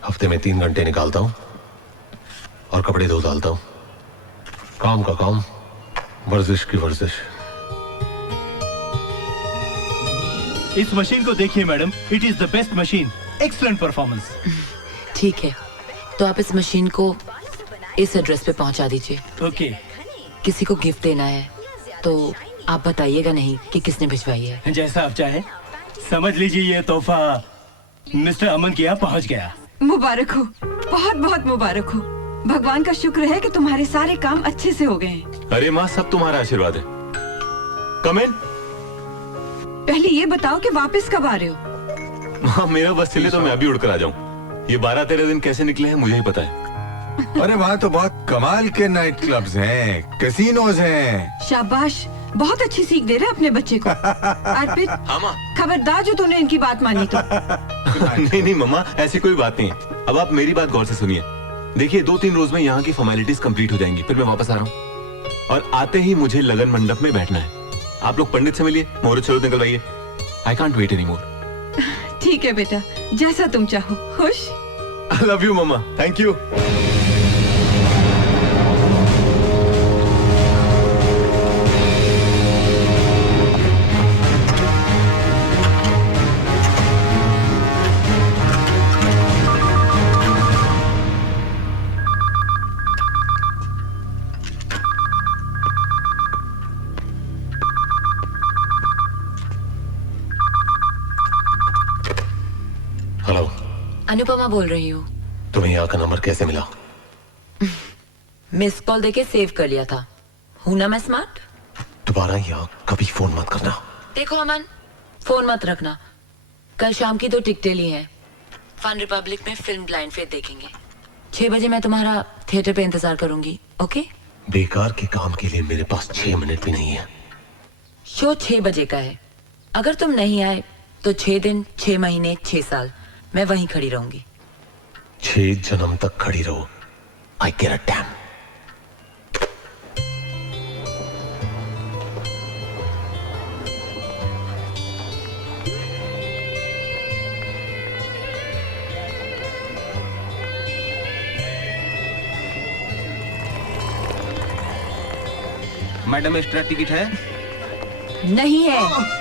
हफ्ते में 3 घंटे निकालता हूं और कपड़े धो डालता हूं। काम का काम, वर्जिश की वर्जिश। इस मशीन को देखिए madam, it is the best machine, excellent performance. ठीक है, तो आप इस मशीन को इस एड्रेस पे पहुंचा दीजिए। ओके। किसी को गिफ्ट देना है तो आप बताइएगा नहीं कि किसने भिजवाई है। जैसा आप चाहे। समझ लीजिए ये तोहफा मिस्टर अमन के यहाँ पहुँच गया। मुबारक हो, बहुत बहुत मुबारक हो। भगवान का शुक्र है कि तुम्हारे सारे काम अच्छे से हो गए हैं। अरे माँ, सब तुम्हारा आशीर्वाद है। कम इन। पहले ये बताओ कि वापस कब आ रहे हो? हाँ, मेरा बस चले तो मैं अभी उड़कर आ जाऊं। ये 12-13 दिन कैसे निकले हैं मुझे ही पता है। अरे वहाँ तो बहुत कमाल के नाइट क्लब्स हैं, कैसीनोज हैं। शाबाश, बहुत अच्छी सीख दे रहे अपने बच्चे को। अर्पित, खबरदार जो तूने इनकी बात मानी तो। नहीं नहीं मम्मा, ऐसी कोई बात नहीं है। अब आप मेरी बात गौर से सुनिए। देखिए 2-3 रोज में यहाँ की फॉर्मेलिटीज कंप्लीट हो जाएंगी, फिर मैं वापस आ रहा हूँ। और आते ही मुझे लगन मंडप में बैठना है। आप लोग पंडित से मिलिए, मुहूर्त चलो निकलवाइए। I can't wait any more. ठीक है बेटा, जैसा तुम चाहो। खुश? I love you mamma, thank you. Hello, Anupama बोल रही हूँ। तुम्हें यहाँ का नंबर कैसे मिला? मिस कॉल देके सेव कर लिया था। हूं ना मैं स्मार्ट? दोबारा यहाँ कभी फोन मत करना। देखो अमन, फोन मत रखना। कल शाम की 2 टिकटें ली हैं। फन रिपब्लिक में फिल्म ब्लाइंड फेथ देखेंगे। 6 बजे मैं तुम्हारा थिएटर पे इंतजार करूंगी, ओके? बेकार के काम के लिए मेरे पास 6 मिनट भी नहीं है। शो 6 बजे का है। अगर तुम नहीं आए तो 6 दिन, 6 महीने, 6 साल मैं वहीं खड़ी रहूंगी। 6 जन्म तक खड़ी रहो। आई केयर अ डैम। मैडम एक्स्ट्रा टिकट है? नहीं है।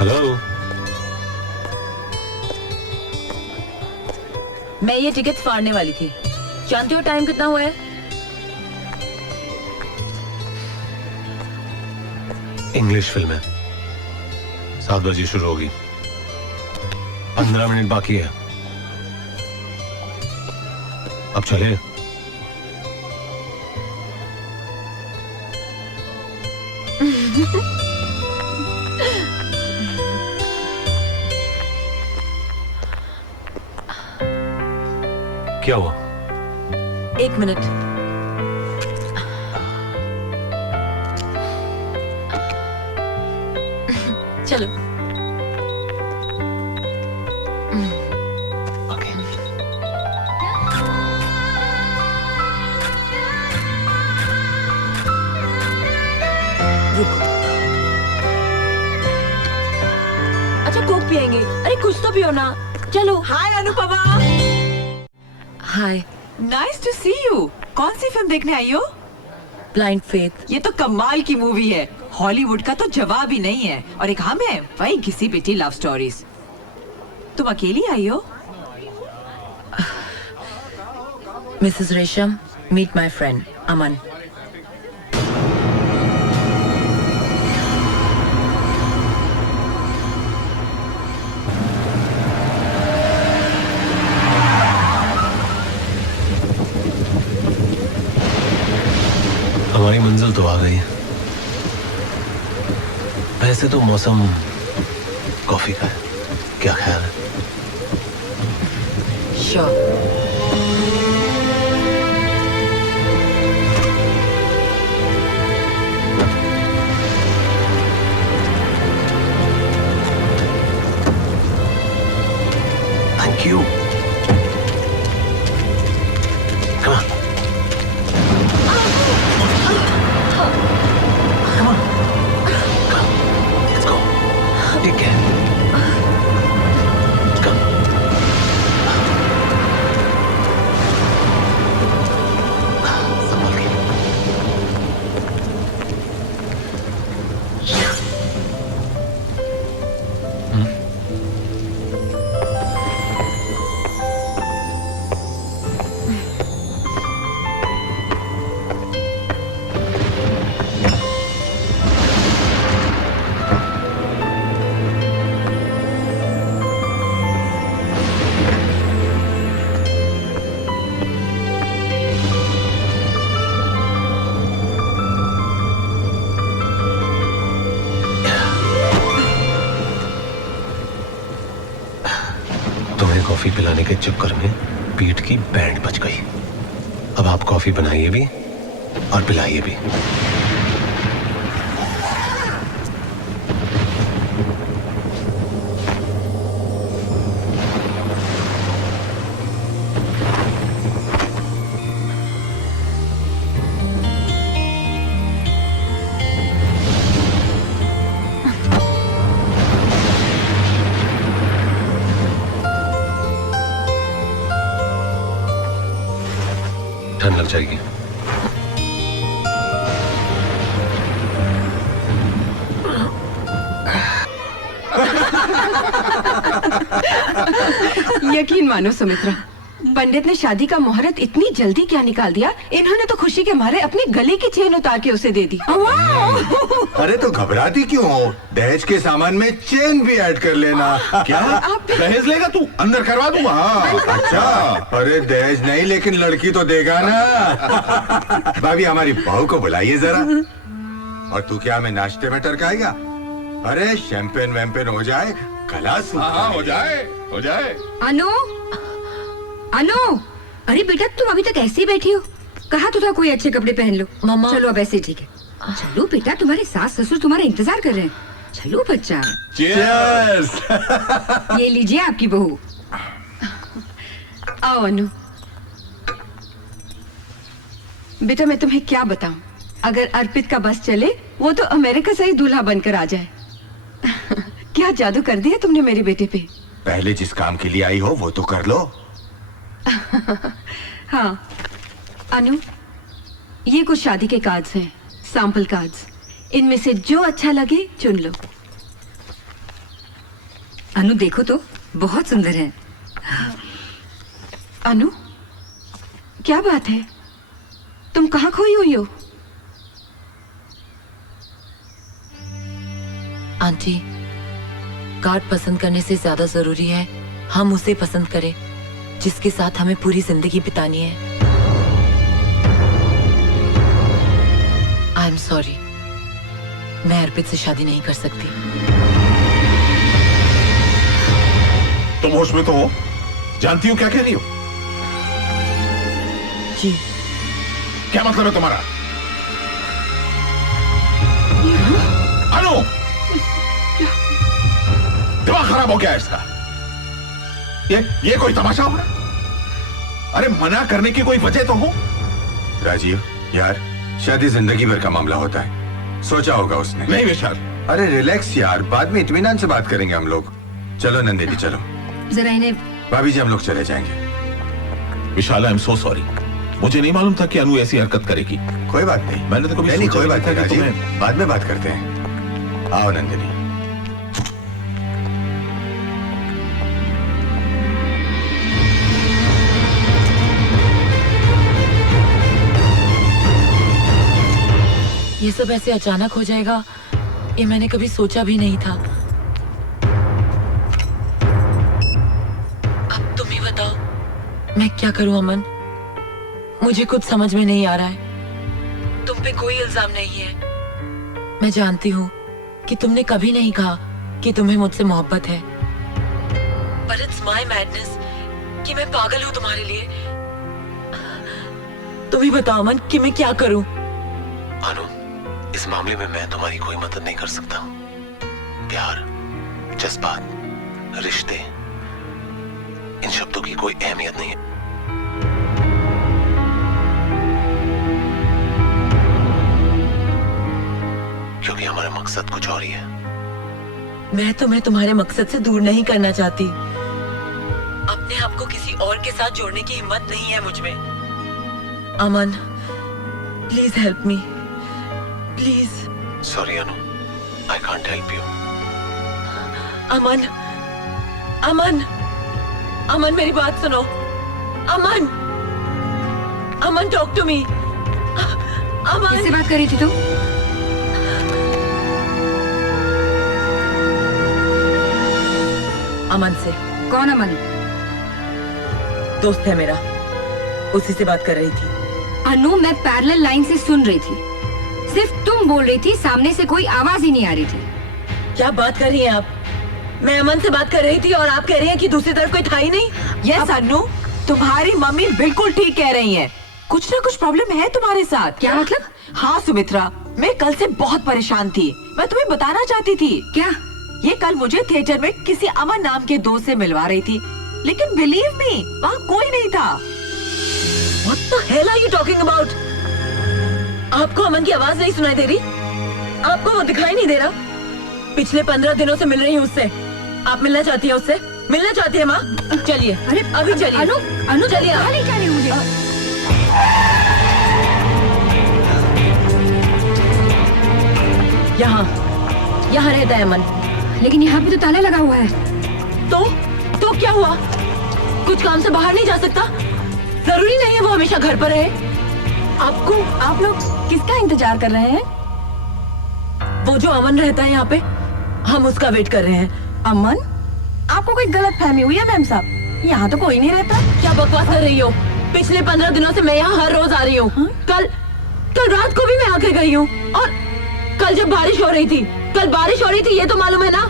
हेलो, मैं ये टिकट फाड़ने वाली थी। जानते हो टाइम कितना हुआ है? इंग्लिश फिल्म है, 7 बजे शुरू होगी। 15 मिनट बाकी है। अब चले। क्या हुआ? 1 मिनट। चलो। रुको। अच्छा कोक पिएंगे? अरे कुछ तो पियो ना। चलो। Hi Anupama. Hi. Nice to see you. कौन सी फिल्म देखने आई हो? Blind faith. ये तो कमाल की मूवी है। हॉलीवुड का तो जवाब ही नहीं है। और एक हम है, वही घिसी पिटी लव स्टोरीज। तुम अकेली आई हो? मिसेस रेशम, मीट माय फ्रेंड अमन। हमारी मंजिल तो आ गई है। वैसे तो मौसम कॉफी का है, क्या ख्याल है? Sure. Thank you. Come on. Take care. Come. Coffee पिलाने के चक्कर में पीठ की बैंड बच गई। अब आप कॉफी बनाइए भी और पिलाइए भी। ठंड लग जाएगी। यकीन मानो सुमित्रा, पंडित ने शादी का मुहूर्त इतनी जल्दी क्या निकाल दिया। इन्होंने तो खुशी के मारे अपनी गले की चेन उतार के उसे दे दी। अरे तो घबराती क्यों हो? दहेज के सामान में चेन भी ऐड कर लेना। क्या दहेज लेगा तू? अंदर करवा दूंगा। हाँ। अच्छा, अरे दहेज नहीं लेकिन लड़की तो देगा ना। भाभी हमारी बहू को बुलाइए जरा। और तू क्या हमें नाश्ते में टरकाएगा? अरे शैंपेन वैम्पेन हो जाए, गला सूखा। हाँ हो जाए, हो जाए। अनु, अनु, अरे बेटा तुम अभी तक ऐसे ही बैठी हो? कहा तो था कोई अच्छे कपड़े पहन लो। मम्मा। चलो अब ऐसे ठीक है। चलो बेटा, तुम्हारे सास ससुर तुम्हारा इंतजार कर रहे हैं। चलो बच्चा। Cheers! ये लीजिए आपकी बहू। आओ अनु। बेटा मैं तुम्हें क्या बताऊं, अगर अर्पित का बस चले वो तो अमेरिका से ही दूल्हा बनकर आ जाए। क्या जादू कर दिया तुमने मेरे बेटे पे। पहले जिस काम के लिए आई हो वो तो कर लो। हाँ अनु, ये कुछ शादी के कार्ड्स हैं, सैंपल कार्ड्स। इनमें से जो अच्छा लगे चुन लो। अनु देखो तो, बहुत सुंदर है। अनु, क्या बात है? तुम कहाँ खोई हुई हो? आंटी, कार्ड पसंद करने से ज्यादा जरूरी है हम उसे पसंद करें जिसके साथ हमें पूरी जिंदगी बितानी है। आई एम सॉरी, मैं अर्पित से शादी नहीं कर सकती। तुम होश में तो हो? जानती हो क्या कह रही हो? जी। क्या मतलब है तुम्हारा? अनु, दिमाग खराब हो गया है इसका। ये कोई तमाशा हो रहा है? अरे मना करने की कोई वजह तो हो। राजीव यार, शादी जिंदगी भर का मामला होता है, सोचा होगा उसने। नहीं विशाल। अरे रिलैक्स यार, बाद में इत्मीनान से बात करेंगे हम लोग। चलो नंदिनी चलो। जरा इन्हें। भाभी जी हम लोग चले जाएंगे। विशाल आई एम सो सॉरी, मुझे नहीं मालूम था कि अनु ऐसी हरकत करेगी। कोई बात नहीं, मैंने तो कभी नहीं सोचा कोई बात था नहीं कि राजीव, तुम्हें। बाद में बात करते हैं। आओ नंदिनी। ये सब ऐसे अचानक हो जाएगा ये मैंने कभी सोचा भी नहीं था। अब तुम ही बताओ मैं क्या करूं अमन, मुझे कुछ समझ में नहीं आ रहा है। तुम पे कोई इल्जाम नहीं है, मैं जानती हूँ कि तुमने कभी नहीं कहा कि तुम्हें मुझसे मोहब्बत है, पर इट्स माय मैडनेस कि मैं पागल हूँ तुम्हारे लिए। तुम ही बताओ अमन कि मैं क्या करूं। अनु, इस मामले में मैं तुम्हारी कोई मदद नहीं कर सकता। प्यार, जज्बात, रिश्ते, इन शब्दों की कोई अहमियत नहीं है। क्योंकि हमारा मकसद कुछ और ही है। मैं तुम्हें तुम्हारे मकसद से दूर नहीं करना चाहती। अपने आप को किसी और के साथ जोड़ने की हिम्मत नहीं है मुझ में। अमन, please help me, please. Sorry Anu, I can't help you. अमन, अमन, अमन मेरी बात सुनो। अमन, अमन टॉक टू मी। अमन, किससे बात कर रही थी तू? अमन से। कौन अमन? दोस्त है मेरा, उसी से बात कर रही थी। अनु, मैं पैरेलल लाइन से सुन रही थी, सिर्फ तुम बोल रही थी, सामने से कोई आवाज ही नहीं आ रही थी। क्या बात कर रही हैं आप? मैं अमन से बात कर रही थी और आप कह रही हैं कि दूसरी तरफ कोई था ही नहीं। यस अनु, तुम्हारी मम्मी बिल्कुल ठीक कह रही हैं। कुछ ना कुछ प्रॉब्लम है तुम्हारे साथ। क्या मतलब? हाँ सुमित्रा, मैं कल से बहुत परेशान थी। मैं तुम्हें बताना चाहती थी। क्या? ये कल मुझे थिएटर में किसी अमन नाम के दोस्त से मिलवा रही थी, लेकिन बिलीव मी वहाँ कोई नहीं था। What the hell are you talking about? आपको अमन की आवाज नहीं सुनाई दे रही? आपको वो दिखाई नहीं दे रहा? पिछले 15 दिनों से मिल रही हूँ उससे। आप मिलना चाहती है उससे? मिलना चाहती है माँ? चलिए, अरे अभी चलिए। अनु चलिए। कहाँ ले जा रही हो मुझे? यहाँ रहता है अमन। लेकिन यहाँ पे तो ताला लगा हुआ है। तो क्या हुआ? कुछ काम से बाहर नहीं जा सकता? जरूरी नहीं है वो हमेशा घर पर रहे। आप लोग किसका इंतजार कर रहे हैं? वो जो अमन रहता है यहाँ पे, हम उसका वेट कर रहे हैं। अमन? आपको कोई गलत फहमी हुई है मैम साहब? यहाँ तो कोई नहीं रहता। क्या बकवास कर रही हो? पिछले 15 दिनों से मैं यहाँ हर रोज आ रही हूँ। कल रात को भी मैं आके गई हूँ। और कल जब बारिश हो रही थी, ये तो मालूम है ना?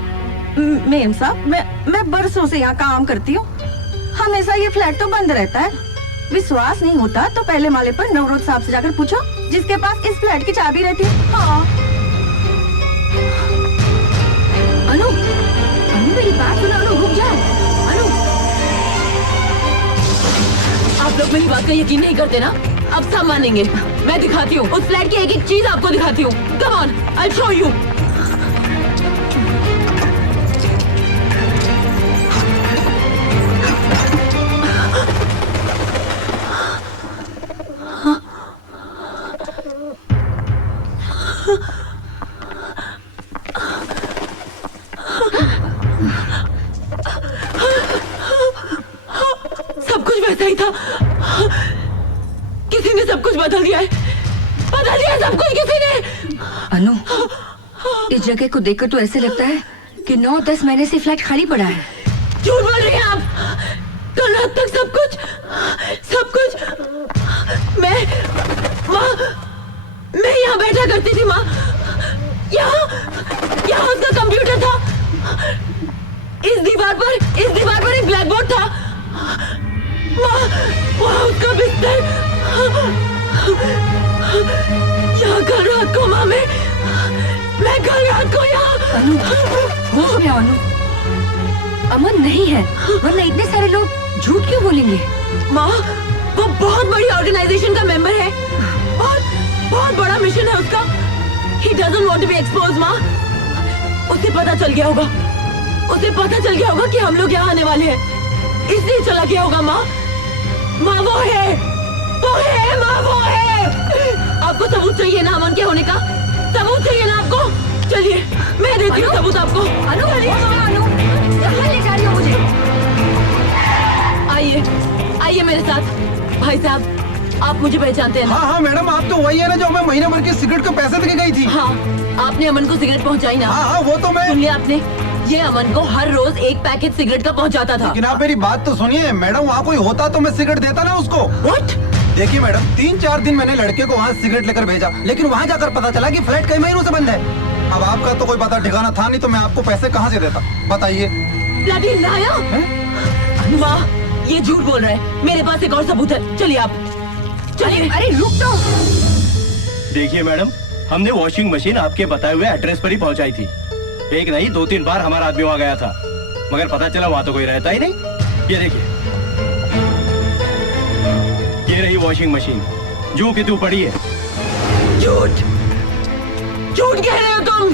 मैम साहब, मैं बरसों से यहाँ काम करती हूँ। हमेशा ये फ्लैट तो बंद रहता है। विश्वास नहीं होता तो पहले माले पर नवरोज साहब से जाकर पूछो, जिसके पास इस फ्लैट की चाबी रहती है। हाँ। अनु मेरी बात सुनो। अनु रुक जाओ। अनु, आप लोग मेरी बात का यकीन नहीं करते ना? अब सब मानेंगे। मैं दिखाती हूँ उस फ्लैट की एक एक चीज आपको दिखाती हूँ। Come on, I show you. सब कुछ वैसा ही था। किसी ने सब कुछ बदल दिया है। सब कुछ किसी ने। अनु, इस जगह को देखकर तो ऐसे लगता है कि 9-10 महीने से फ्लैट खाली पड़ा है। झूठ बोल रही हैं आप। कल रात तक सब कुछ मैं यहाँ बैठा करती थी माँ। यहाँ उसका कंप्यूटर था। इस दीवार पर एक ब्लैक बोर्ड था। वहाँ उसका बिस्तर। यहाँ कल रात को माँ मैं कल रात को यहाँ। अनु, होश में आओ अनु। अमन नहीं है, वरना इतने सारे लोग झूठ क्यों बोलेंगे? माँ, वो बहुत बड़ी ऑर्गेनाइजेशन का मेंबर है और बहुत बड़ा मिशन है उसका। He doesn't want to be exposed, माँ। उसे पता चल गया होगा कि हम लोग यहाँ आने वाले हैं, इसलिए चला गया होगा माँ। माँ वो है माँ, वो है। आपको सबूत चाहिए ना अमन के होने का? सबूत चाहिए ना आपको? चलिए मैं देती हूँ सबूत आपको। अनु, कहाँ ले जा रही हो मुझे? आइए मेरे साथ। भाई साहब, आप मुझे पहचानते हैं ना? हाँ मैडम, आप तो वही है ना जो हमें महीने भर की सिगरेट के पैसे देके गई थी। हाँ, आपने अमन को सिगरेट पहुँचाई ना? हाँ, वो तो मैं। सुन लिया आपने? ये अमन को हर रोज एक पैकेट सिगरेट का पहुँचाता था। लेकिन आप मेरी बात तो सुनिए मैडम, वहाँ कोई होता तो मैं सिगरेट देता ना उसको। What? देखिए मैडम, 3-4 दिन मैंने लड़के को वहाँ सिगरेट लेकर भेजा, लेकिन वहाँ जाकर पता चला कि फ्लैट कई महीनों से बंद है। अब आपका तो कोई पता ठिकाना था नहीं, तो मैं आपको पैसे कहाँ से देता, बताइए। Bloody liar! वाह, ये झूठ बोल रहा है। मेरे पास एक और सबूत है। चलिए आप, चलिए। अरे रुक तो। देखिए मैडम, हमने वॉशिंग मशीन आपके बताए हुए एड्रेस पर ही पहुंचाई थी। एक नहीं 2-3 बार हमारा आदमी वहाँ गया था, मगर पता चला वहाँ तो कोई रहता ही नहीं। ये देखिए, ये रही वॉशिंग मशीन, जो कि तू पड़ी है। झूठ कह रहे हो तुम।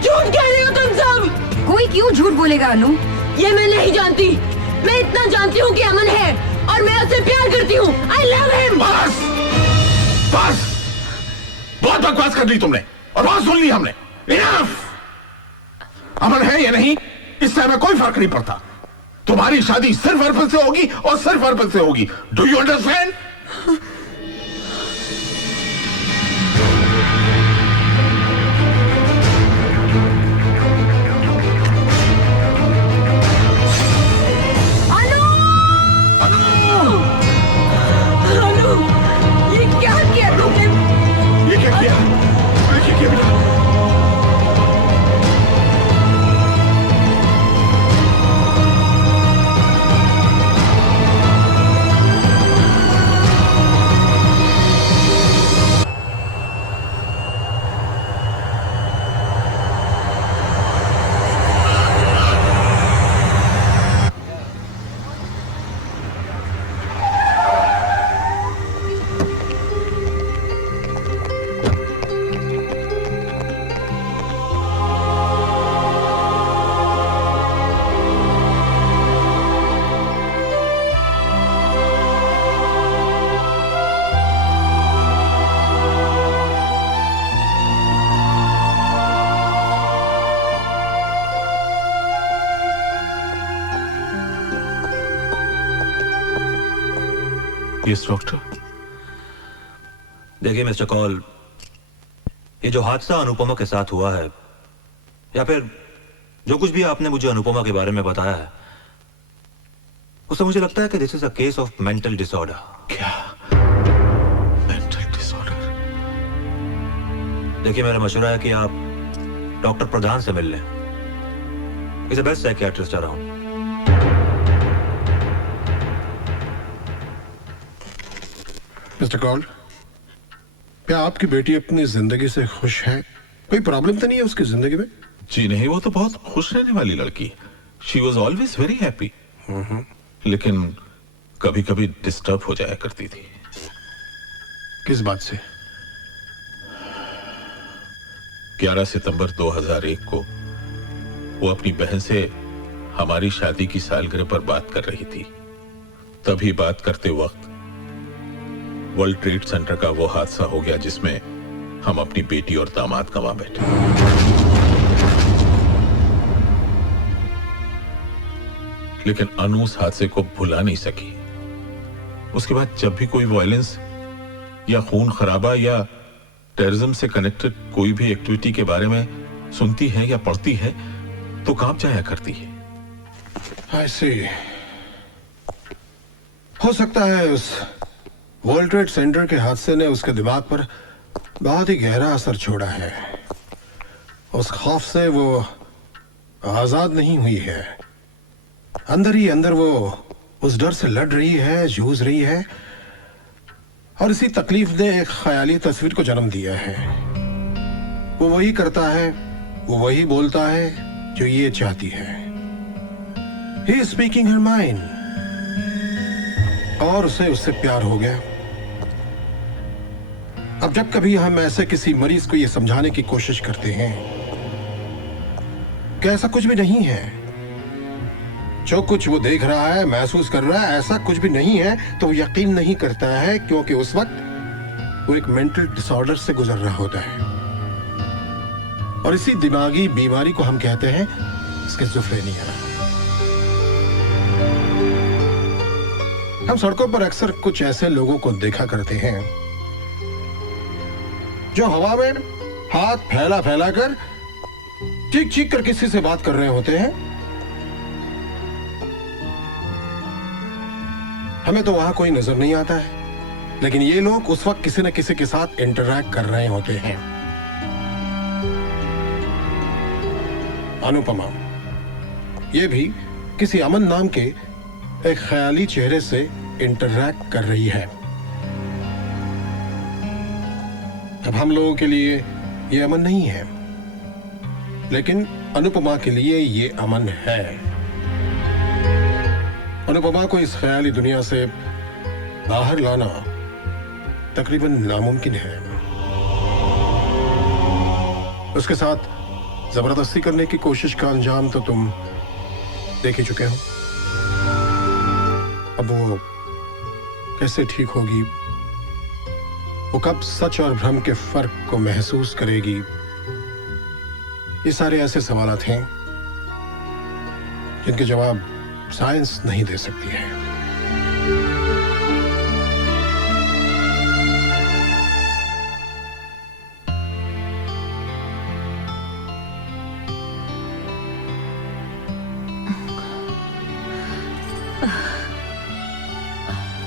झूठ कह रहे हो तुम सब। कोई क्यों झूठ बोलेगा अनु? ये मैं नहीं जानती। मैं इतना जानती हूँ कि अमन है और मैं उससे प्यार करती हूँ। I love him। बस बहुत बकवास कर ली तुमने और बहुत सुन ली हमने। Enough! अमन है या नहीं, इससे हमें कोई फर्क नहीं पड़ता। तुम्हारी शादी सिर्फ अर्पण से होगी और सिर्फ अर्पण से होगी। Do you understand? ये क्या किया तुमने? ये क्या किया? ये क्या किया बेटा? Yes doctor. देखिए मिस्टर कॉल, ये जो हादसा अनुपमा के साथ हुआ है, या फिर जो कुछ भी आपने मुझे अनुपमा के बारे में बताया है, उससे मुझे लगता है कि this is a case of mental disorder. क्या मेंटल डिसऑर्डर? देखिए मेरा मशवरा है कि आप डॉक्टर प्रधान से मिल लें। Is the best psychiatrist around. Mister call, क्या आपकी बेटी अपनी जिंदगी से खुश है? कोई प्रॉब्लम तो नहीं है उसकी जिंदगी में? जी नहीं, वो तो बहुत खुश रहने वाली लड़की। She was always very happy. लेकिन कभी कभी डिस्टर्ब हो जाया करती थी। किस बात से? 11 सितंबर 2001 को वो अपनी बहन से हमारी शादी की सालगिरह पर बात कर रही थी। तभी बात करते वक्त वर्ल्ड ट्रेड सेंटर का वो हादसा हो गया जिसमें हम अपनी बेटी और दामाद गंवा बैठे। लेकिन अनु उस हादसे को भुला नहीं सकी। उसके बाद जब भी कोई वायलेंस या खून खराबा या टेररिज्म से कनेक्टेड कोई भी एक्टिविटी के बारे में सुनती है या पढ़ती है तो कांप जाया करती है। ऐसे हो सकता है उस वर्ल्ड ट्रेड सेंटर के हादसे ने उसके दिमाग पर बहुत ही गहरा असर छोड़ा है। उस खौफ से वो आजाद नहीं हुई है। अंदर ही अंदर वो उस डर से लड़ रही है, जूझ रही है, और इसी तकलीफ ने एक ख्याली तस्वीर को जन्म दिया है। वो वही करता है, वो वही बोलता है जो ये चाहती है। He is speaking her mind। और उसे उससे प्यार हो गया। अब जब कभी हम ऐसे किसी मरीज को ये समझाने की कोशिश करते हैं कि ऐसा कुछ भी नहीं है, जो कुछ वो देख रहा है, महसूस कर रहा है, ऐसा कुछ भी नहीं है, तो वो यकीन नहीं करता है, क्योंकि उस वक्त वो एक मेंटल डिसऑर्डर से गुजर रहा होता है। और इसी दिमागी बीमारी को हम कहते हैं स्किज़ोफ्रेनिया। हम सड़कों पर अक्सर कुछ ऐसे लोगों को देखा करते हैं जो हवा में हाथ फैला फैला कर चीख चीख कर किसी से बात कर रहे होते हैं। हमें तो वहां कोई नजर नहीं आता है, लेकिन ये लोग उस वक्त किसी न किसी के साथ इंटरैक्ट कर रहे होते हैं। अनुपमा ये भी किसी अमन नाम के एक ख्याली चेहरे से इंटरैक्ट कर रही है। अब हम लोगों के लिए ये अमन नहीं है, लेकिन अनुपमा के लिए ये अमन है। अनुपमा को इस ख्याली दुनिया से बाहर लाना तकरीबन नामुमकिन है। उसके साथ जबरदस्ती करने की कोशिश का अंजाम तो तुम देख ही चुके हो। अब वो कैसे ठीक होगी, वो कब सच और भ्रम के फर्क को महसूस करेगी, ये सारे ऐसे सवालात हैं जिनके जवाब साइंस नहीं दे सकती है।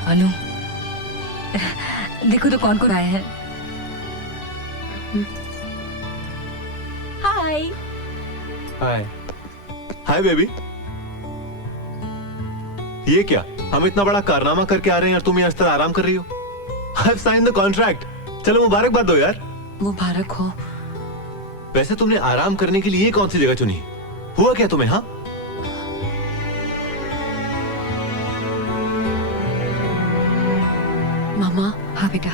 अनु, देखो तो कौन कौन आए हैं। हाय। हाय हाय बेबी। ये क्या, हम इतना बड़ा कारनामा करके आ रहे हैं और तुम यहाँ इस तरह आराम कर रही हो? I've signed the contract। चलो मुबारकबाद दो यार। मुबारक हो। वैसे तुमने आराम करने के लिए कौन सी जगह चुनी? हुआ क्या तुम्हें? हाँ मामा। हाँ बेटा,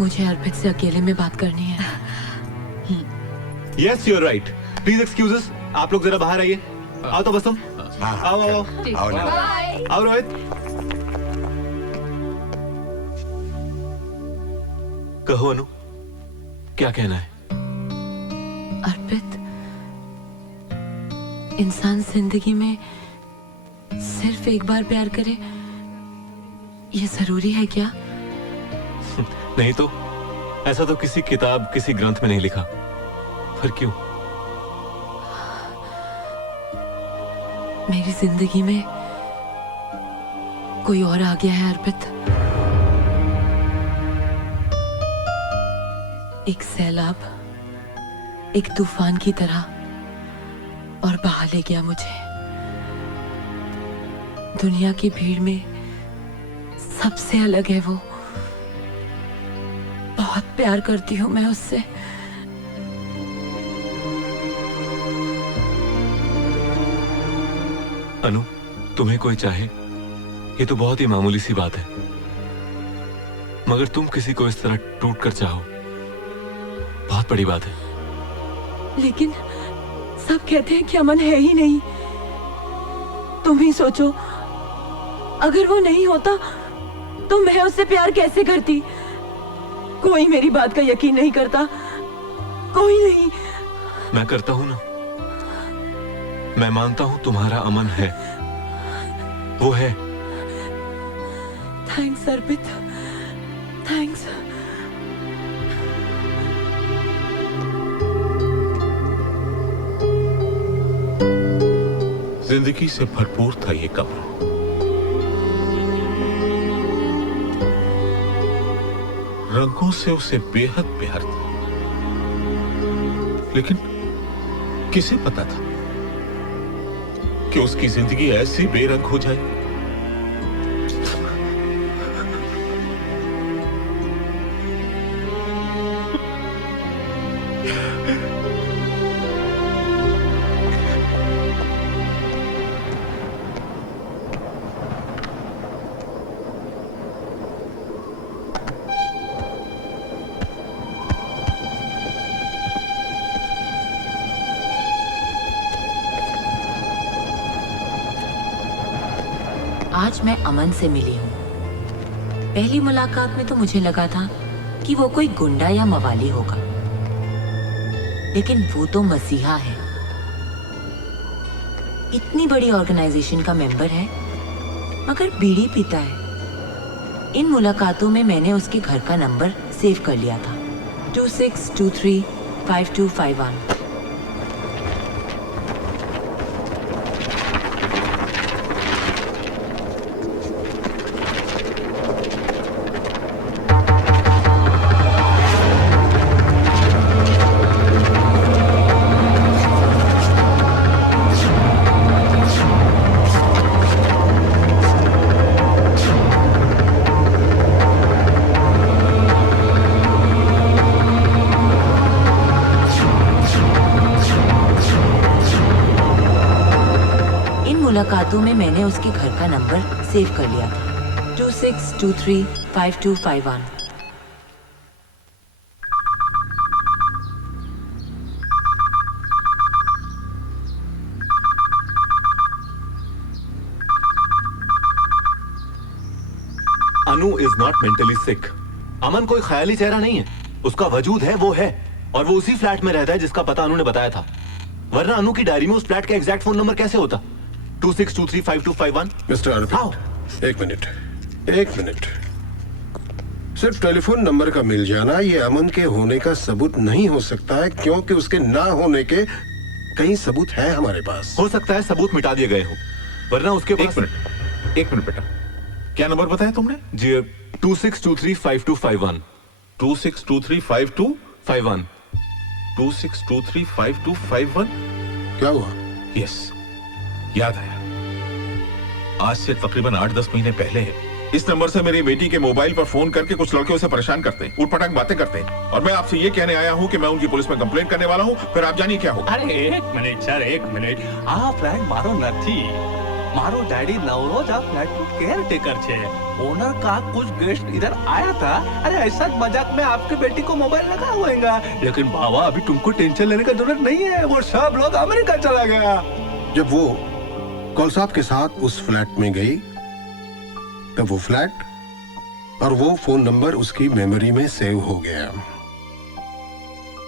मुझे अर्पित से अकेले में बात करनी है। Yes you are right. Please excuses, आप लोग जरा बाहर आइए। आओ तो बस तुम आओ आओ आओ रोहित। कहो अनु, क्या कहना है? अर्पित, इंसान जिंदगी में सिर्फ एक बार प्यार करे ये जरूरी है क्या? नहीं तो ऐसा तो किसी किताब किसी ग्रंथ में नहीं लिखा, फिर क्यों? मेरी जिंदगी में कोई और आ गया है अर्पित। एक सैलाब, एक तूफान की तरह, और बहा ले गया मुझे। दुनिया की भीड़ में सबसे अलग है वो। बहुत प्यार करती हूं मैं उससे। अनु, तुम्हें कोई चाहे ये तो बहुत ही मामूली सी बात है, मगर तुम किसी को इस तरह टूट कर चाहो, बहुत बड़ी बात है। लेकिन सब कहते हैं कि अमन है ही नहीं। तुम ही सोचो, अगर वो नहीं होता तो मैं उससे प्यार कैसे करती? कोई मेरी बात का यकीन नहीं करता, कोई नहीं। मैं करता हूं ना, मैं मानता हूं तुम्हारा अमन है, वो है। थैंक्स अर्पित, थैंक्स। जिंदगी से भरपूर था ये कब्र। रंगों से उसे बेहद प्यार था, लेकिन किसे पता था कि उसकी जिंदगी ऐसी बेरंग हो जाए। आज मैं अमन से मिली हूँ। पहली मुलाकात में तो मुझे लगा था कि वो कोई गुंडा या मवाली होगा, लेकिन वो तो मसीहा है। इतनी बड़ी ऑर्गेनाइजेशन का मेंबर है, मगर बीड़ी पीता है। इन मुलाकातों में मैंने उसके घर का नंबर सेव कर लिया था, 26235251। मुलाकातों में मैंने उसके घर का नंबर सेव कर लिया था, 26235251। अनु इज नॉट मेंटली सिक। अमन कोई ख्याली चेहरा नहीं है, उसका वजूद है, वो है, और वो उसी फ्लैट में रहता है जिसका पता अनु ने बताया था। वरना अनु की डायरी में उस फ्लैट का एग्जैक्ट फोन नंबर कैसे होता? 26235251। मिस्टर अर्पित, एक मिनट। सिर्फ टेलीफोन नंबर का मिल जाना ये अमन के होने का सबूत नहीं हो सकता है, क्योंकि उसके ना होने के कई सबूत हैं हमारे पास। हो सकता है सबूत मिटा दिए गए हो, वरना उसके पास। एक मिनट बेटा, क्या नंबर बताया तुमने? जी 26235251। 26235251। 26235251। क्या हुआ? यस, याद आया। आज से तकरीबन 8-10 महीने पहले इस नंबर से मेरी बेटी के मोबाइल पर फोन करके कुछ लड़के उसे परेशान करते हैं, उठपटांग बातें करते हैं, और मैं आपसे ये कहने आया हूँ कि मैं उनकी पुलिस में कंप्लेंट करने वाला हूँ। फिर आप जानिए क्या होगा। अरे एक मिनट सर, एक मिनट। आ फ्लैट मारो નથી, मारो डैडी नवरोज आ फ्लैट केयर टेकर छे। ओनर का कुछ गेस्ट इधर आया था। अरे ऐसा मजाक में आपकी बेटी को मोबाइल लगा हुएगा, लेकिन बाबा अभी तुमको टेंशन लेने की जरूरत नहीं है, वो सब लोग अमेरिका चला गया। जब वो कौलसाब के साथ उस फ्लैट में गई, तब वो फ्लैट और वो फोन नंबर उसकी मेमोरी में सेव हो गया।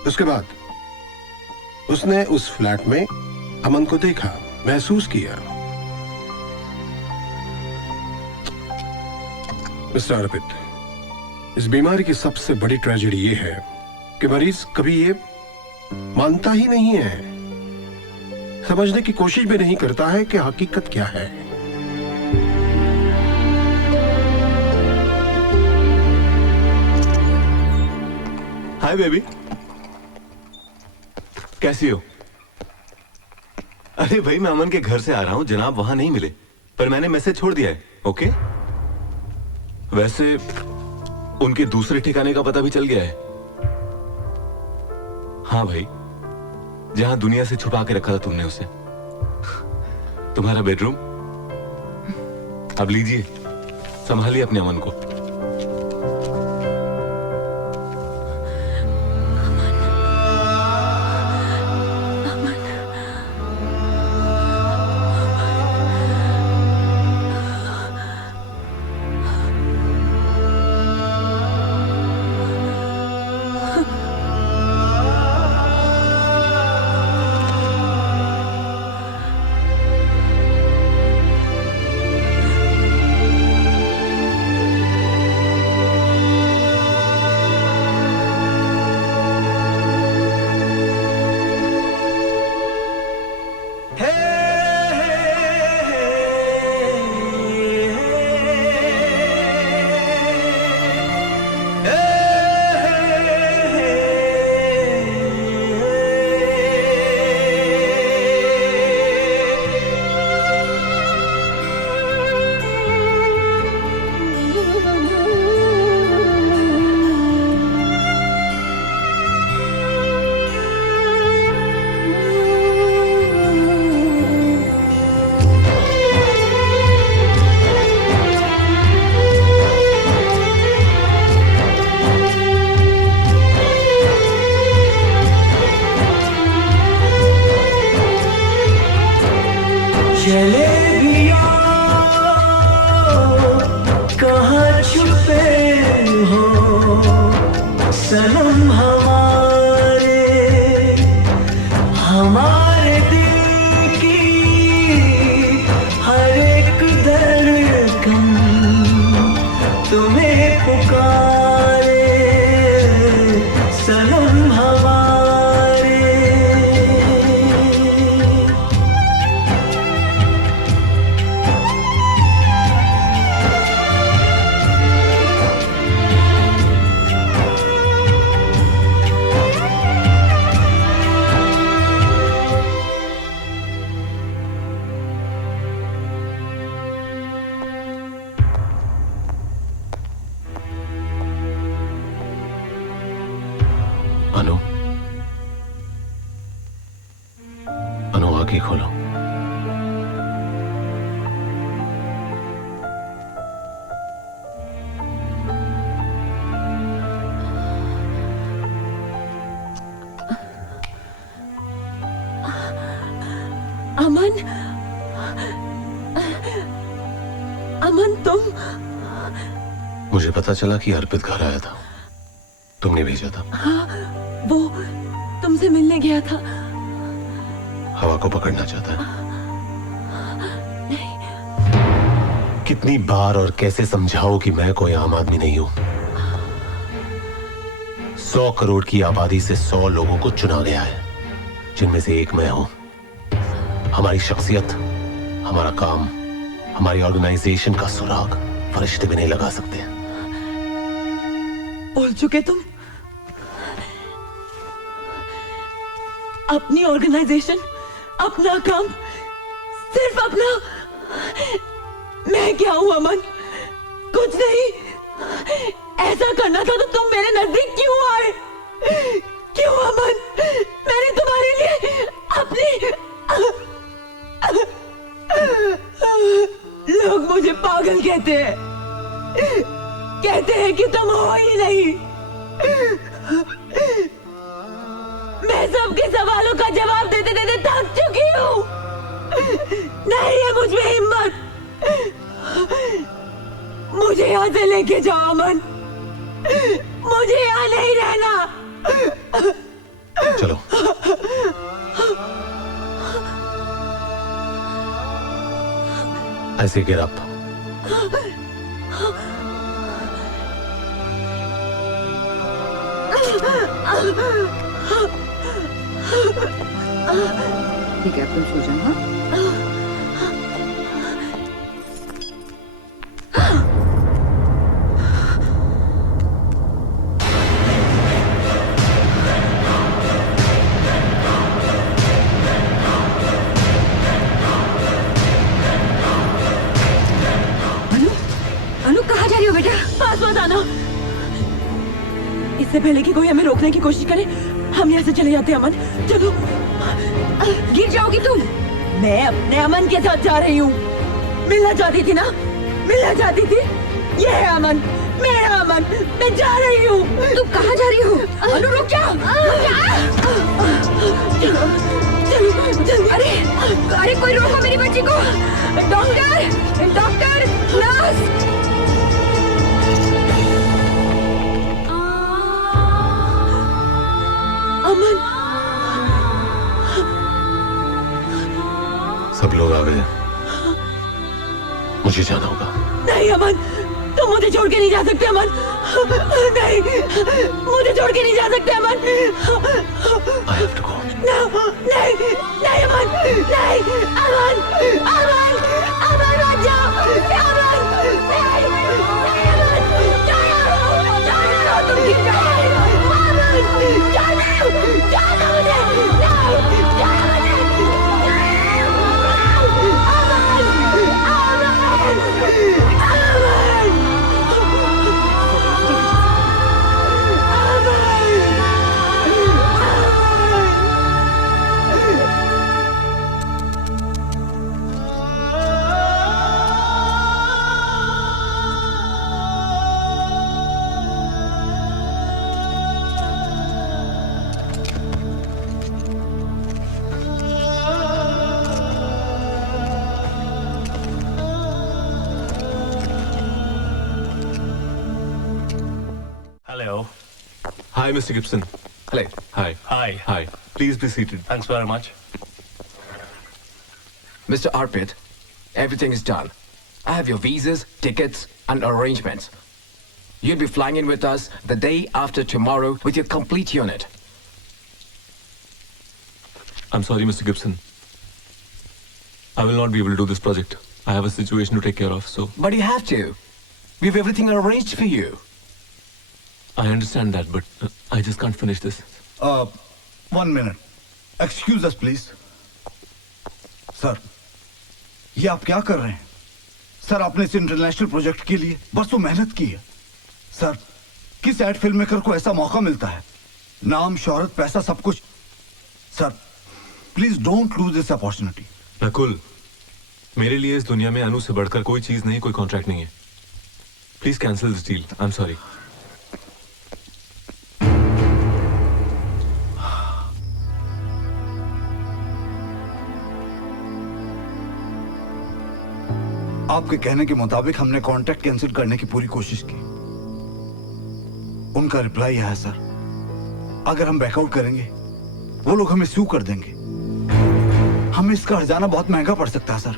उसके बाद उसने उस फ्लैट में अमन को देखा, महसूस किया। मिस्टर अर्पित, इस बीमारी की सबसे बड़ी ट्रेजेडी ये है कि मरीज कभी ये मानता ही नहीं है, समझने की कोशिश भी नहीं करता है कि हकीकत क्या है। हाय बेबी, कैसी हो? अरे भाई, मैं अमन के घर से आ रहा हूं, जनाब वहां नहीं मिले, पर मैंने मैसेज छोड़ दिया है। ओके? वैसे उनके दूसरे ठिकाने का पता भी चल गया है। हाँ भाई, जहां दुनिया से छुपा के रखा था तुमने उसे, तुम्हारा बेडरूम। अब लीजिए, संभालिए अपने अमन को। आंखें खोलो। अमन, अमन तुम? मुझे पता चला कि अर्पित घर आया था, तुमने भेजा था। हाँ, वो तुमसे मिलने गया था। हवा को पकड़ना चाहता है। नहीं। कितनी बार और कैसे समझाओ कि मैं कोई आम आदमी नहीं हूं। 100 करोड़ की आबादी से 100 लोगों को चुना गया है, जिनमें से एक मैं हूं। हमारी शख्सियत, हमारा काम, हमारी ऑर्गेनाइजेशन का सुराग फरिश्ते भी नहीं लगा सकते। बोल चुके तुम। अपनी ऑर्गेनाइजेशन, अपना काम, सिर्फ अपना। मैं क्या हूं अमन? कुछ नहीं। ऐसा करना था तो तुम मेरे नजदीक क्यों आए? क्यों अमन? मैंने तुम्हारे लिए अपनी लोग मुझे पागल कहते हैं, कहते हैं कि तुम हो ही नहीं। मैं सबके सवालों का जवाब देते देते थक चुकी हूँ। नहीं है मुझ में हिम्मत। मुझे यहाँ से लेके जाओ अमन, मुझे यहाँ नहीं रहना। चलो। ऐसे गिर अप। ठीक है, तुम सो जाओ। हाँ? अनु कहाँ जा रही हो बेटा? पास मत आना। इससे पहले कि कोई हमें रोकने की कोशिश करे, हम यहाँ से चले जाते हैं। अमन, चलो। गिर जाओगी तुम। मैं अपने अमन के साथ जा रही हूँ। मिलना चाहती थी ना? मिलना चाहती थी? ये है अमन, मेरा अमन। मैं जा रही हूँ। तुम कहाँ जा रही हो? अनु रुक जा। अरे अरे कोई रोको मेरी बच्ची को। Doctor, doctor, nurse. अमन, सब लोग आ गए, मुझे जाना होगा। नहीं अमन, तुम मुझे छोड़ के नहीं जा सकते अमन। नहीं, मुझे छोड़ के नहीं जा सकते अमन। I have to go. नहीं, नहीं अमन, नहीं, अमन, अमन, अमन मत जाओ, अमन, नहीं, नहीं अमन, जाने दो, तुम गिर जाओगे, अमन, जाने दो मुझे, नहीं, जाने दो मुझे, Hello. Hi, Mr. Gibson. Hello. Hi. Hi. Hi. Please be seated. Thanks very much. Mr. Arpit, everything is done. I have your visas, tickets, and arrangements. You'll be flying in with us the day after tomorrow with your complete unit. I'm sorry, Mr. Gibson. I will not be able to do this project. I have a situation to take care of, so... But you have to. We have everything arranged for you. I understand that, but I just can't finish this. 1 minute. Excuse us, please. Sir, ये आप क्या कर रहे हैं? Sir, आपने इस international project के लिए बरसों मेहनत की है। सर, किस एड फिल्म मेकर को ऐसा मौका मिलता है? नाम, शोहरत, पैसा, सब कुछ। Sir, please don't lose this opportunity. Nakul, मेरे लिए इस दुनिया में अनु से बढ़कर कोई चीज नहीं, कोई कॉन्ट्रैक्ट नहीं है। Please cancel this deal. I am sorry. आपके कहने के मुताबिक हमने कॉन्ट्रैक्ट कैंसिल करने की पूरी कोशिश की। उनका रिप्लाई यह है, सर, अगर हम बैकआउट करेंगे वो लोग हमें सू कर देंगे। हमें इसका हर्जाना बहुत महंगा पड़ सकता है, सर।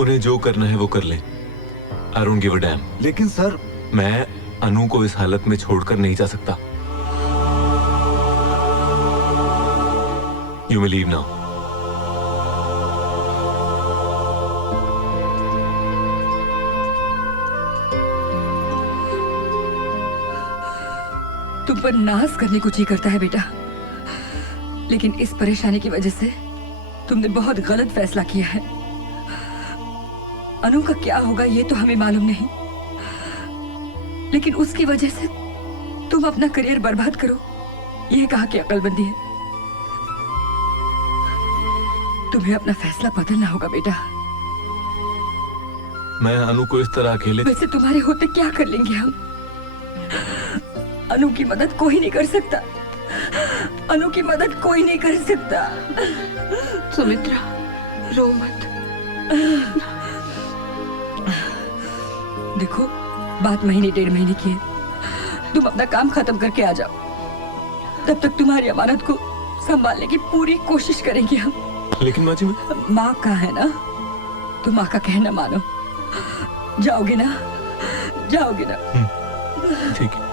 उन्हें जो करना है वो कर ले। I don't give a dam. लेकिन सर, मैं अनु को इस हालत में छोड़कर नहीं जा सकता। You may leave now. तुम पर नाज करने को जी करता है बेटा, लेकिन इस परेशानी की वजह से तुमने बहुत गलत फैसला किया है। अनु का क्या होगा ये तो हमें मालूम नहीं, लेकिन उसकी वजह से तुम अपना करियर बर्बाद करो, यह कहा कि अकलमंदी है। तुम्हें अपना फैसला बदलना होगा बेटा। मैं अनु को इस तरह अकेले... वैसे तुम्हारे होते क्या कर लेंगे हम? अनु की मदद कोई नहीं कर सकता। अनु की मदद कोई नहीं कर सकता। सुमित्रा, रो मत। देखो, बात महीने 1.5 महीने की है। तुम अपना काम खत्म करके आ जाओ। तब तक तुम्हारी अमानत को संभालने की पूरी कोशिश करेंगे हम। लेकिन माँ जी, माँ का है ना, तुम माँ का कहना मानो। जाओगे ना? जाओगे ना? ठीक है।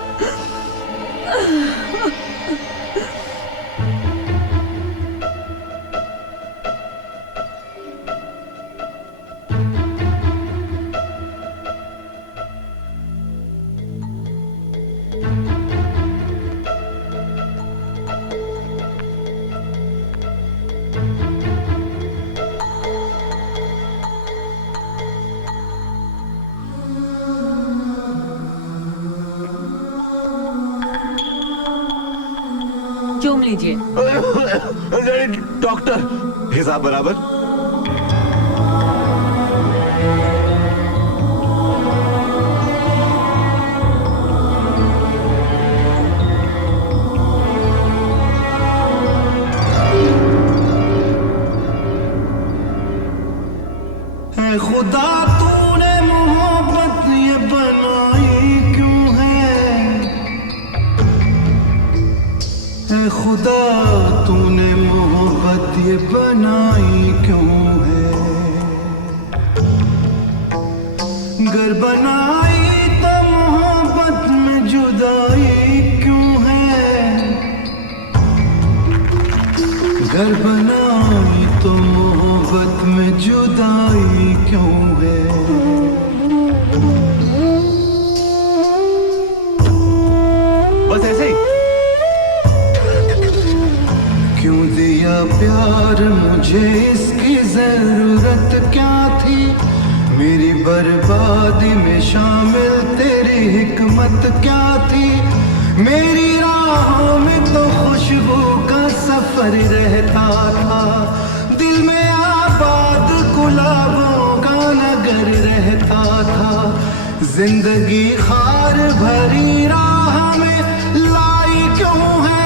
चूम लीजिए। डॉक्टर, हिसाब बराबर? खुदा तूने मोहब्बत ये बनाई क्यों है? खुदा तूने मोहब्बत ये बनाई क्यों है? गर बनाई तो मोहब्बत में जुदाई क्यों है? घर बनाई तो मोहब्बत में जुदाई क्यों है? बस ऐसे ही। क्यों दिया प्यार मुझे, इसकी जरूरत क्या थी? मेरी बर्बादी में शामिल तेरी हिकमत क्या थी? मेरी राहों में तो खुशबू का सफर रहता था, दिल में आबाद गुलाबों का नगर रहता था। जिंदगी खार भरी राह में लाई क्यों है?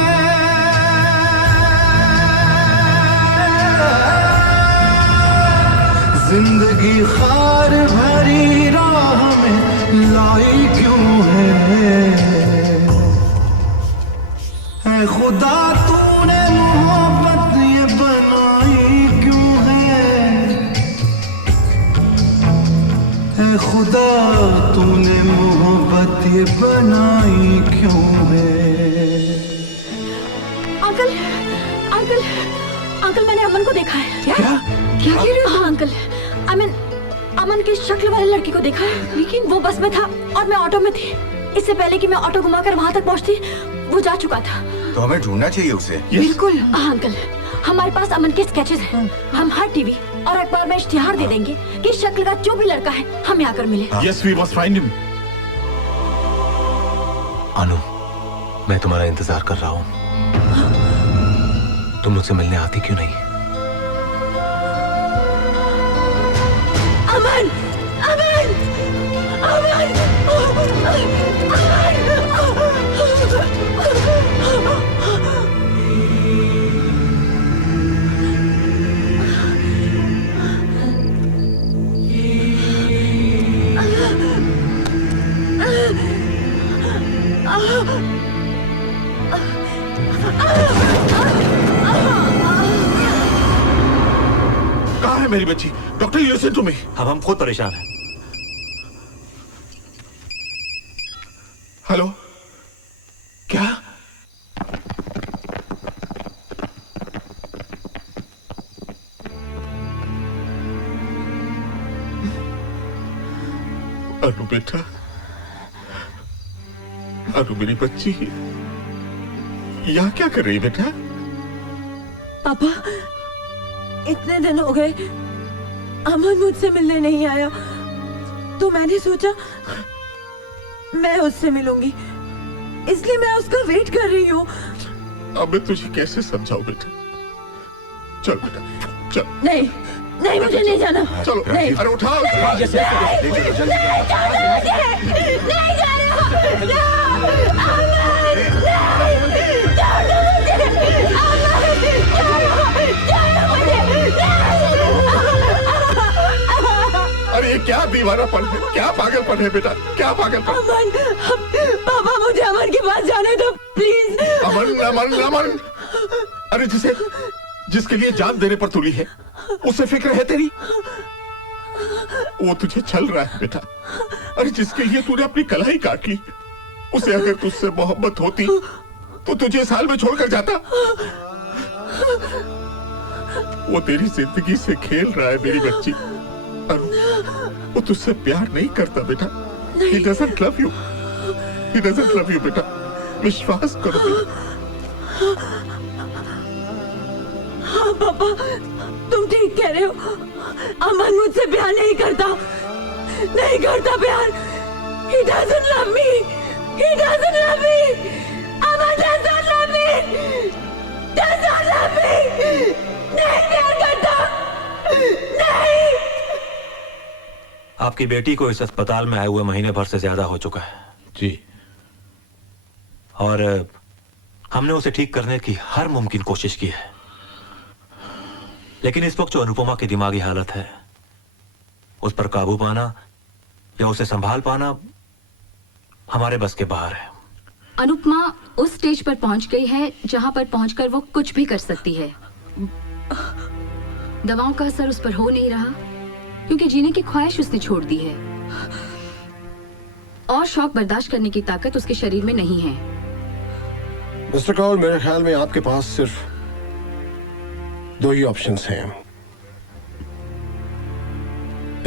जिंदगी खार भरी राह में लाई क्यों है? खुदा तूने मोहब्बत ये बनाई क्यों है? खुदा तूने मोहब्बत ये बनाई क्यों है? अंकल अंकल अंकल, मैंने अमन को देखा है। क्या क्या कह रहे हो? हाँ अंकल, अमन की शक्ल वाले लड़की को देखा है, लेकिन वो बस में था और मैं ऑटो में थी। इससे पहले कि मैं ऑटो घुमाकर वहाँ तक पहुँचती, वो जा चुका था। तो हमें ढूंढना चाहिए उसे। बिल्कुल। हाँ अंकल, हमारे पास अमन के स्केचेस हैं। हम हर टीवी और अखबार में इश्तिहार दे देंगे कि इस शक्ल का जो भी लड़का है हमें आकर मिले। Yes, we must find him. अनु, मैं तुम्हारा इंतजार कर रहा हूँ। तुम मुझसे मिलने आती क्यों नहीं? अमन अमन अमन कहाँ है मेरी बच्ची? Doctor, listen to me. हम खुद परेशान हैं। हेलो, क्या? अनु बेटा, अनु मेरी बच्ची, यहाँ क्या कर रही बेटा? पापा, इतने दिन हो गए अमन मुझसे मिलने नहीं आया, तो मैंने सोचा मैं उससे मिलूंगी, इसलिए मैं उसका वेट कर रही हूँ। अब मैं तुझे कैसे समझाऊं बेटा? चल बेटा, चल। नहीं नहीं, मुझे नहीं जाना। चलो, नहीं। अरे उठाओ। नहीं अरे ये क्या दीवानापन है, क्या पागलपन है बेटा, क्या पागलपन? अमन, पापा मुझे अमन के पास जाने दो प्लीज। अमन अमन अमन, अरे जिसके लिए जान देने पर तुली है, उसे फिक्र है तेरी? वो तुझे छल रहा है बेटा। अरे जिसके लिए तूने अपनी कलाई काट ली, उसे अगर तुझसे मोहब्बत होती तो तुझे इस हाल में छोड़कर जाता। वो तेरी जिंदगी से खेल रहा है मेरी बच्ची। अनु, वो तुझसे प्यार नहीं करता बेटा। He doesn't love you. He doesn't love you बेटा। विश्वास करो बेटा। हाँ पापा, तुम ठीक कह रहे हो। अमन मुझसे प्यार नहीं करता प्यार। He doesn't love me. He doesn't love me. Aman doesn't love me. Doesn't love me. नहीं प्यार करता, नहीं। आपकी बेटी को इस अस्पताल में आए हुए महीने भर से ज्यादा हो चुका है जी, और हमने उसे ठीक करने की हर मुमकिन कोशिश की है, लेकिन इस वक्त जो अनुपमा की दिमागी हालत है, उस पर काबू पाना या उसे संभाल पाना हमारे बस के बाहर है। अनुपमा उस स्टेज पर पहुंच गई है जहां पर पहुंचकर वो कुछ भी कर सकती है। दवाओं का असर उस पर हो नहीं रहा क्योंकि जीने की ख्वाहिश उसने छोड़ दी है, और शौक बर्दाश्त करने की ताकत उसके शरीर में नहीं है। मिस्टर कौल, मेरे ख्याल में आपके पास सिर्फ दो ही ऑप्शंस हैं।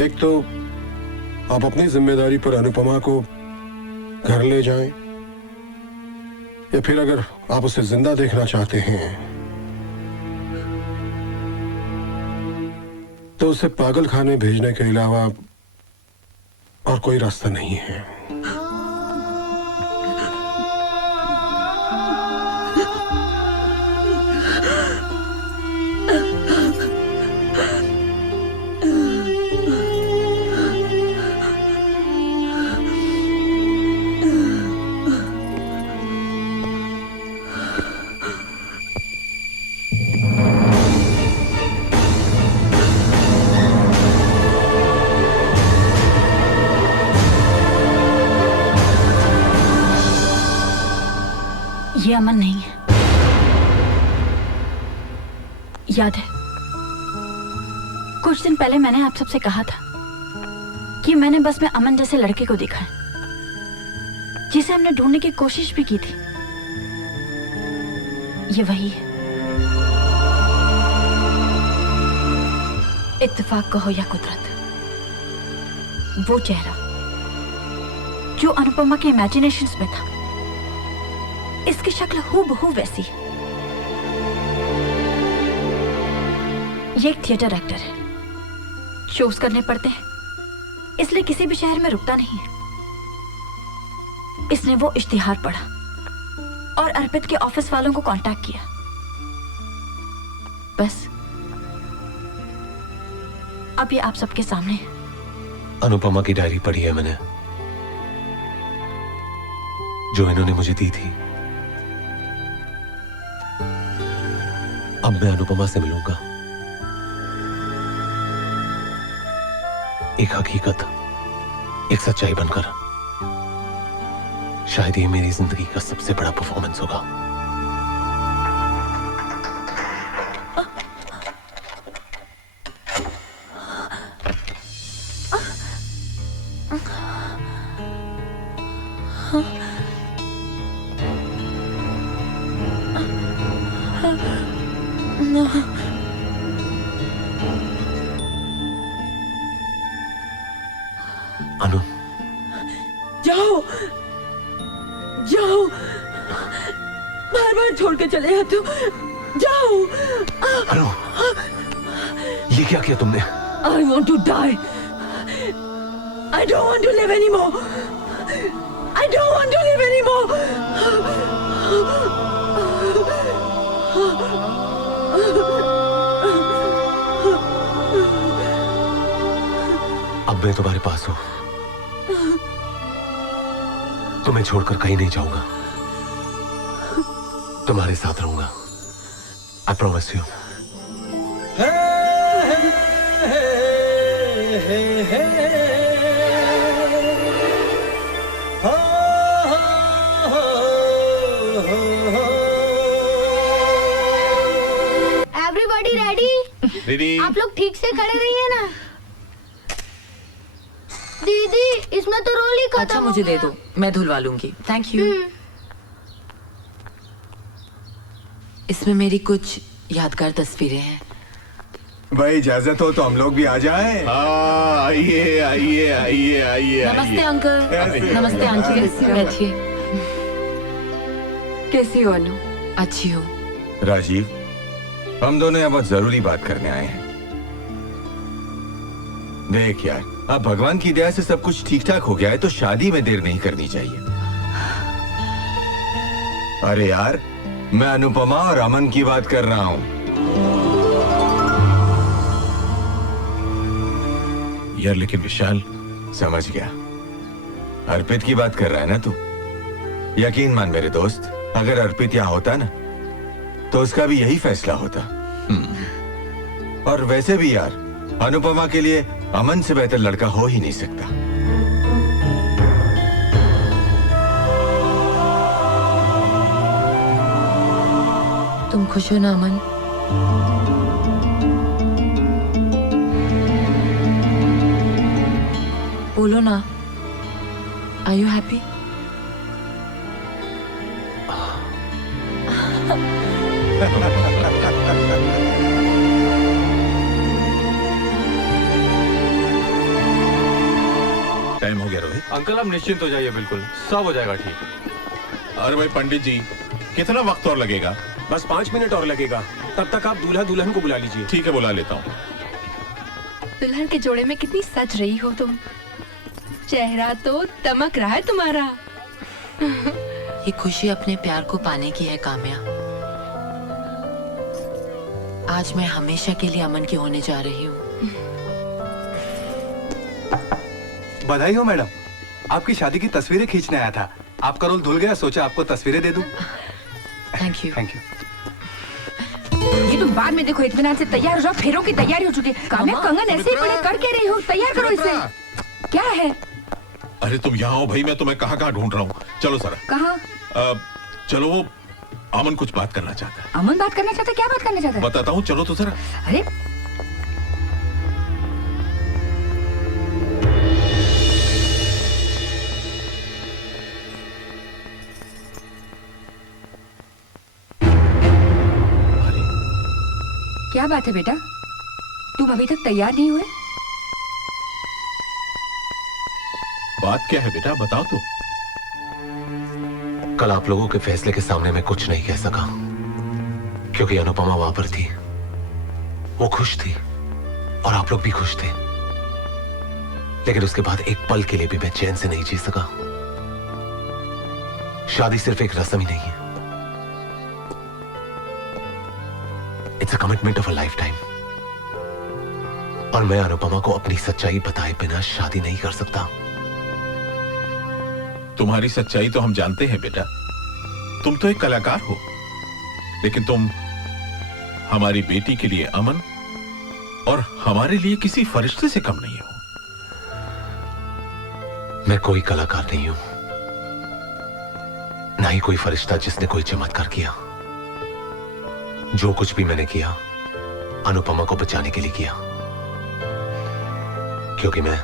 एक तो आप अपनी जिम्मेदारी पर अनुपमा को घर ले जाएं, या फिर अगर आप उसे जिंदा देखना चाहते हैं तो उसे पागल खाने भेजने के अलावा और कोई रास्ता नहीं है। ये अमन नहीं है, याद है कुछ दिन पहले मैंने आप सबसे कहा था कि मैंने बस में अमन जैसे लड़के को देखा है जिसे हमने ढूंढने की कोशिश भी की थी। ये वही है। इत्तेफाक कहो या कुदरत, वो चेहरा जो अनुपमा के इमेजिनेशंस में था, इसकी शक्ल हूबहू वैसी है। ये एक थिएटर एक्टर है, शोज करने पड़ते हैं इसलिए किसी भी शहर में रुकता नहीं है। इसने वो इश्तिहार पढ़ा और अर्पित के ऑफिस वालों को कांटेक्ट किया। बस अब ये आप सबके सामने है। अनुपमा की डायरी पढ़ी है मैंने, जो इन्होंने मुझे दी थी। अब मैं अनुपमा से मिलूंगा, एक हकीकत, एक सच्चाई बनकर। शायद ये मेरी जिंदगी का सबसे बड़ा परफॉर्मेंस होगा। अनु, जाओ जाओ, बार बार छोड़ के चले जाते हो। जाओ। अनु, ये क्या किया तुमने? I want to die. I don't want to live anymore. I don't want to live anymore. अब मैं तुम्हारे पास हूं, तुम्हें छोड़कर कहीं नहीं जाऊंगा, तुम्हारे साथ रहूंगा। I promise you. Everybody ready? Ready. आप लोग ठीक से खड़े रहिए ना। दीदी दीदी इसमें तो रोल ही खत्म अच्छा हो मुझे दे गया। दो, मैं धुलवा लूंगी। Thank you. इसमें मेरी कुछ यादगार तस्वीरें हैं। भाई इजाजत हो तो हम लोग भी आ जाएं। आइए आइए आइए आइए। नमस्ते अंकल। नमस्ते आंटी, बैठिए। कैसी हो अनु? अच्छी हो। राजीव, हम दोनों यहाँ बहुत जरूरी बात करने आए हैं। देख यार, अब भगवान की दया से सब कुछ ठीक ठाक हो गया है तो शादी में देर नहीं करनी चाहिए। अरे यार, मैं अनुपमा और अमन की बात कर रहा हूँ। यार लेकिन विशाल, समझ गया, अर्पित की बात कर रहा है ना तू? यकीन मान मेरे दोस्त, अगर अर्पित यहाँ होता ना तो उसका भी यही फैसला होता। और वैसे भी यार, अनुपमा के लिए अमन से बेहतर लड़का हो ही नहीं सकता। तुम खुश हो ना अमन? बोलो ना, आर यू हैप्पी? टाइम हो गया रोहित। अंकल आप निश्चिंत हो जाइए, बिल्कुल सब हो जाएगा ठीक। अरे भाई पंडित जी, कितना वक्त और लगेगा? बस 5 मिनट और लगेगा। तब तक आप दूल्हा दुल्हन को बुला लीजिए। ठीक है, बुला लेता हूँ। दुल्हन के जोड़े में कितनी सज रही हो तुम। चेहरा तो दमक रहा है तुम्हारा। ये खुशी अपने प्यार को पाने की है काम्या। आज मैं हमेशा के लिए अमन की होने जा रही हूँ। बधाई हो मैडम, आपकी शादी की तस्वीरें खींचने आया था। आपका रोल धुल गया, सोचा आपको तस्वीरें दे दूं। Thank you. Thank you. ये तुम बाद में देखो, इत्मीनान से तैयार हो जाओ, फेरों की तैयारी हो चुकी है। काम्या, कंगन ऐसे ही पड़े कर के रही हो, तैयार करो इसे। क्या है? अरे तुम यहाँ हो भाई, मैं तुम्हें कहाँ कहाँ ढूंढ रहा हूँ। चलो जरा। कहाँ? चलो, वो अमन कुछ बात करना चाहता है। अमन बात करना चाहता है? क्या बात करना चाहता है? बताता हूँ, चलो तो जरा। अरे क्या बात है बेटा, तुम अभी तक तैयार नहीं हुए? बात क्या है बेटा, बताओ तो। कल आप लोगों के फैसले के सामने मैं कुछ नहीं कह सका क्योंकि अनुपमा वहां पर थी। वो खुश थी और आप लोग भी खुश थे, लेकिन उसके बाद एक पल के लिए भी मैं चैन से नहीं जी सका। शादी सिर्फ एक रस्म ही नहीं है, it's a commitment of a life time. और मैं अनुपमा को अपनी सच्चाई बताए बिना शादी नहीं कर सकता। तुम्हारी सच्चाई तो हम जानते हैं बेटा, तुम तो एक कलाकार हो, लेकिन तुम हमारी बेटी के लिए अमन और हमारे लिए किसी फरिश्ते से कम नहीं हो। मैं कोई कलाकार नहीं हूं, ना ही कोई फरिश्ता जिसने कोई चमत्कार किया। जो कुछ भी मैंने किया अनुपमा को बचाने के लिए किया, क्योंकि मैं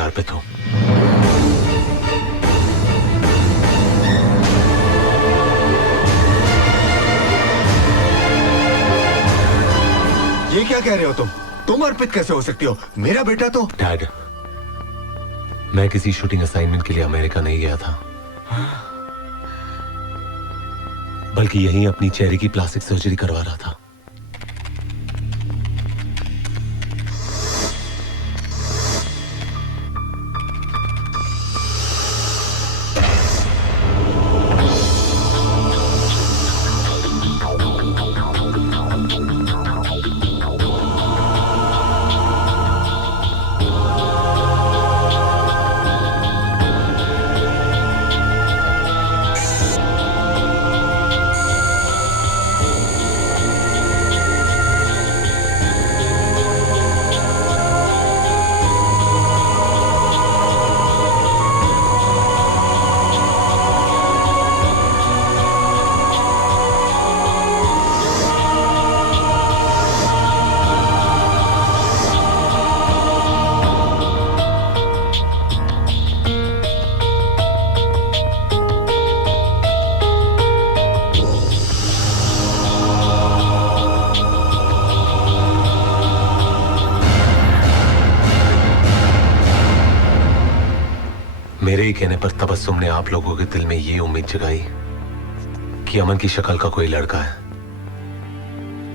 अर्पित हूं। ये क्या कह रहे हो तुम अर्पित कैसे हो सकती हो? मेरा बेटा तो। डैड, मैं किसी शूटिंग असाइनमेंट के लिए अमेरिका नहीं गया था, बल्कि यहीं अपनी चेहरे की प्लास्टिक सर्जरी करवा रहा था। मेरे ही कहने पर तबस्सुम ने आप लोगों के दिल में ये उम्मीद जगाई कि अमन की शक्ल का कोई लड़का है,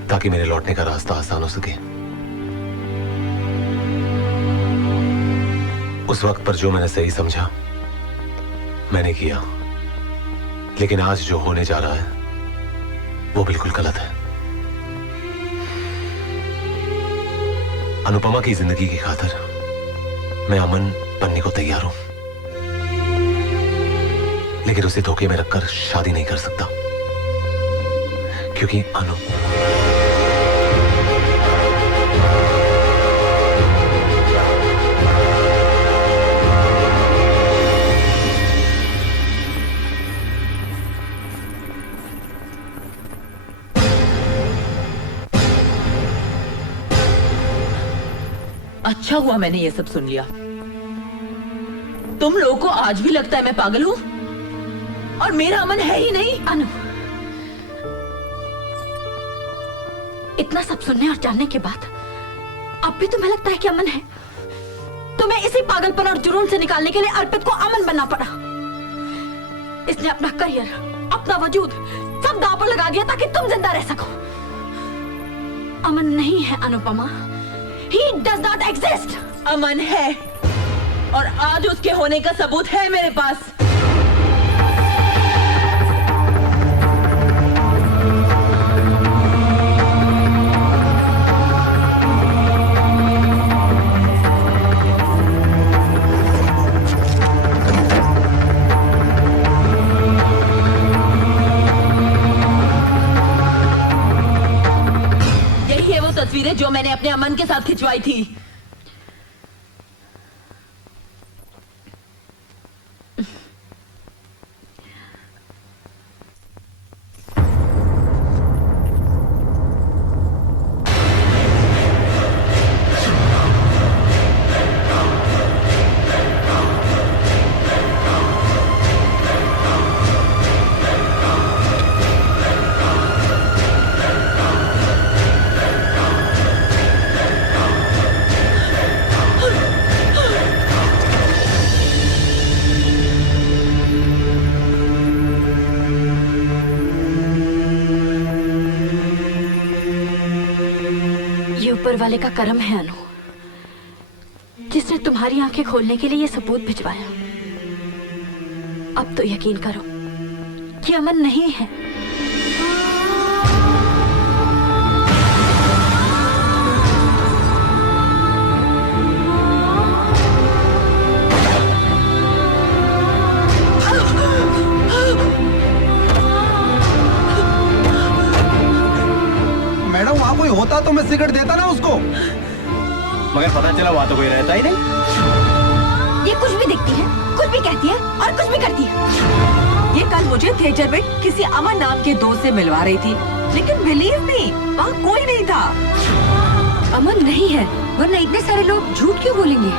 ताकि मेरे लौटने का रास्ता आसान हो सके। उस वक्त पर जो मैंने सही समझा मैंने किया, लेकिन आज जो होने जा रहा है वो बिल्कुल गलत है। अनुपमा की जिंदगी की खातिर मैं अमन बनने को तैयार हूं, लेकिन उसे धोखे में रखकर शादी नहीं कर सकता, क्योंकि अनु अच्छा हुआ मैंने ये सब सुन लिया। तुम लोगों को आज भी लगता है मैं पागल हूं और मेरा अमन है ही नहीं। अनु, इतना सब सुनने और जानने के बाद अब भी तुम्हें लगता है कि अमन है? तुम्हें इसी पागलपन और जुनून से निकालने के लिए अर्पित को अमन बनना पड़ा। इसने अपना करियर, अपना वजूद सब दांव पर लगा दिया ताकि तुम जिंदा रह सको। अमन नहीं है Anupama, He does not exist. अमन है और आज उसके होने का सबूत है मेरे पास। यही है वो तस्वीरें जो मैंने अपने अमन के साथ खिंचवाई थी। ऊपर वाले का करम है अनु, जिसने तुम्हारी आंखें खोलने के लिए ये सबूत भिजवाया। अब तो यकीन करो कि अमन नहीं है। मैडम वहाँ कोई होता तो मैं सिगरेट देता ना उसको, मगर पता चला वहाँ तो कोई रहता ही नहीं। ये कुछ भी दिखती है, कुछ भी कहती है और कुछ भी करती है। ये कल मुझे थिएटर में किसी अमन नाम के दोस्त से मिलवा रही थी, लेकिन बिलीव मी वहाँ कोई नहीं था। अमन नहीं है, वरना इतने सारे लोग झूठ क्यों बोलेंगे?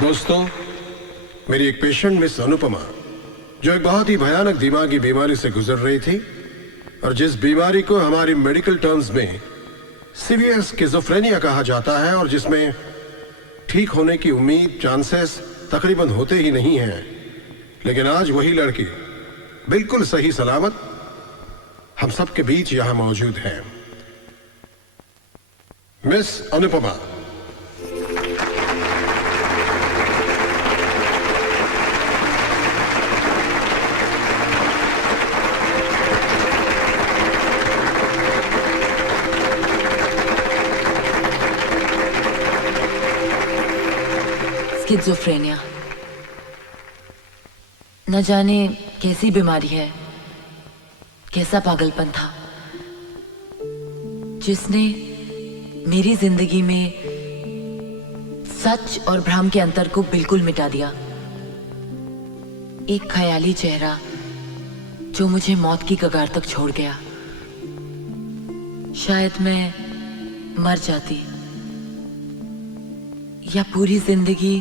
दोस्तों, मेरी एक पेशेंट मिस अनुपमा, जो एक बहुत ही भयानक दिमागी बीमारी से गुजर रही थी और जिस बीमारी को हमारी मेडिकल टर्म्स में सीवियर स्किज़ोफ्रेनिया कहा जाता है और जिसमें ठीक होने की उम्मीद, चांसेस तकरीबन होते ही नहीं हैं, लेकिन आज वही लड़की बिल्कुल सही सलामत हम सबके बीच यहां मौजूद है। मिस अनुपमा। स्किज़ोफ्रेनिया न जाने कैसी बीमारी है, कैसा पागलपन था जिसने मेरी जिंदगी में सच और भ्रम के अंतर को बिल्कुल मिटा दिया। एक ख्याली चेहरा जो मुझे मौत की कगार तक छोड़ गया। शायद मैं मर जाती या पूरी जिंदगी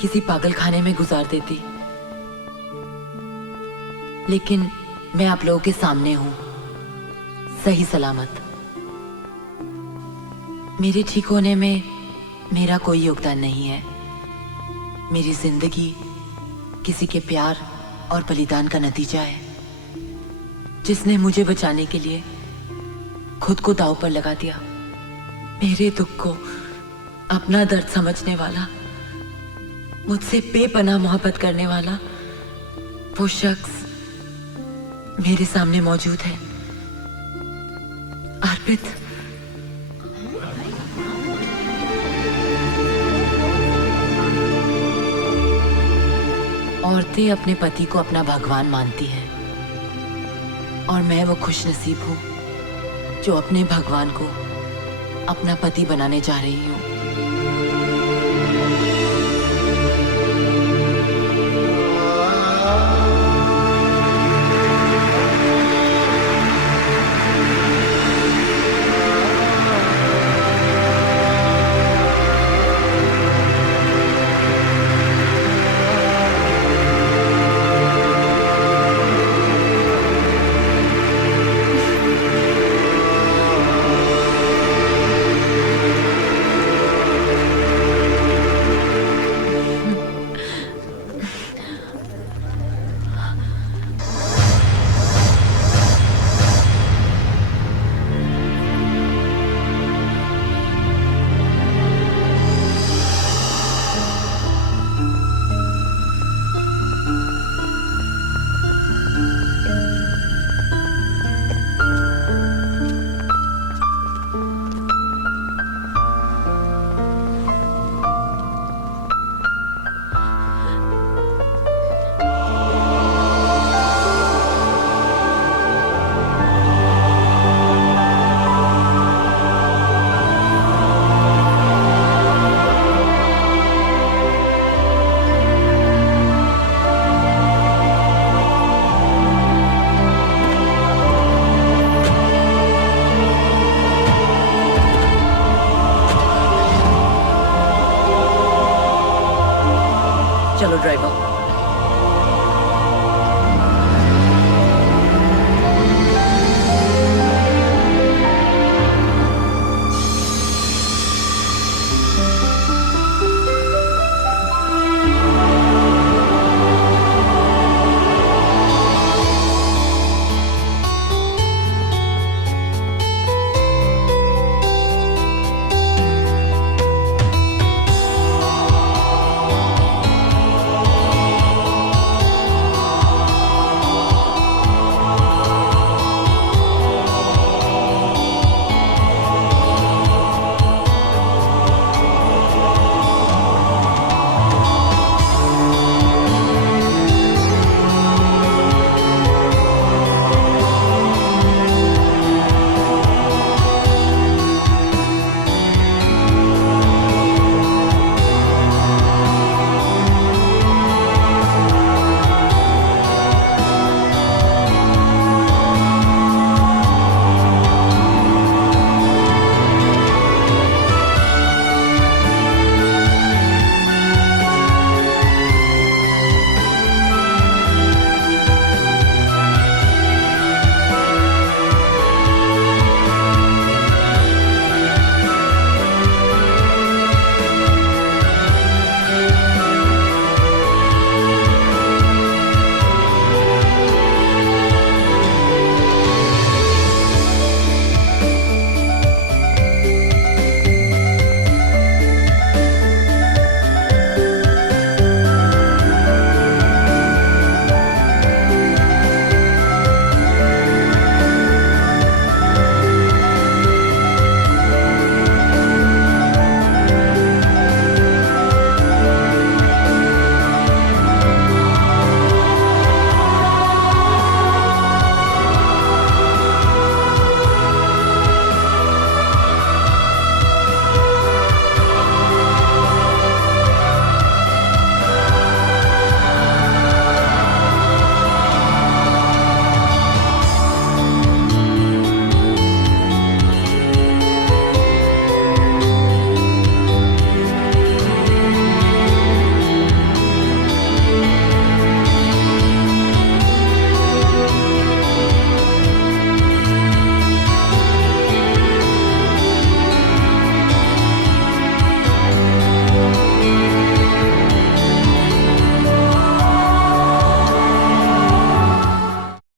किसी पागलखाने में गुजार देती, लेकिन मैं आप लोगों के सामने हूं, सही सलामत। मेरे ठीक होने में मेरा कोई योगदान नहीं है। मेरी जिंदगी किसी के प्यार और बलिदान का नतीजा है, जिसने मुझे बचाने के लिए खुद को दांव पर लगा दिया। मेरे दुख को अपना दर्द समझने वाला, मुझसे बेपनाह मोहब्बत करने वाला वो शख्स मेरे सामने मौजूद है। अर्पित, औरतें अपने पति को अपना भगवान मानती हैं, और मैं वो खुशनसीब हूं जो अपने भगवान को अपना पति बनाने जा रही हूं। चलो ड्राइवर।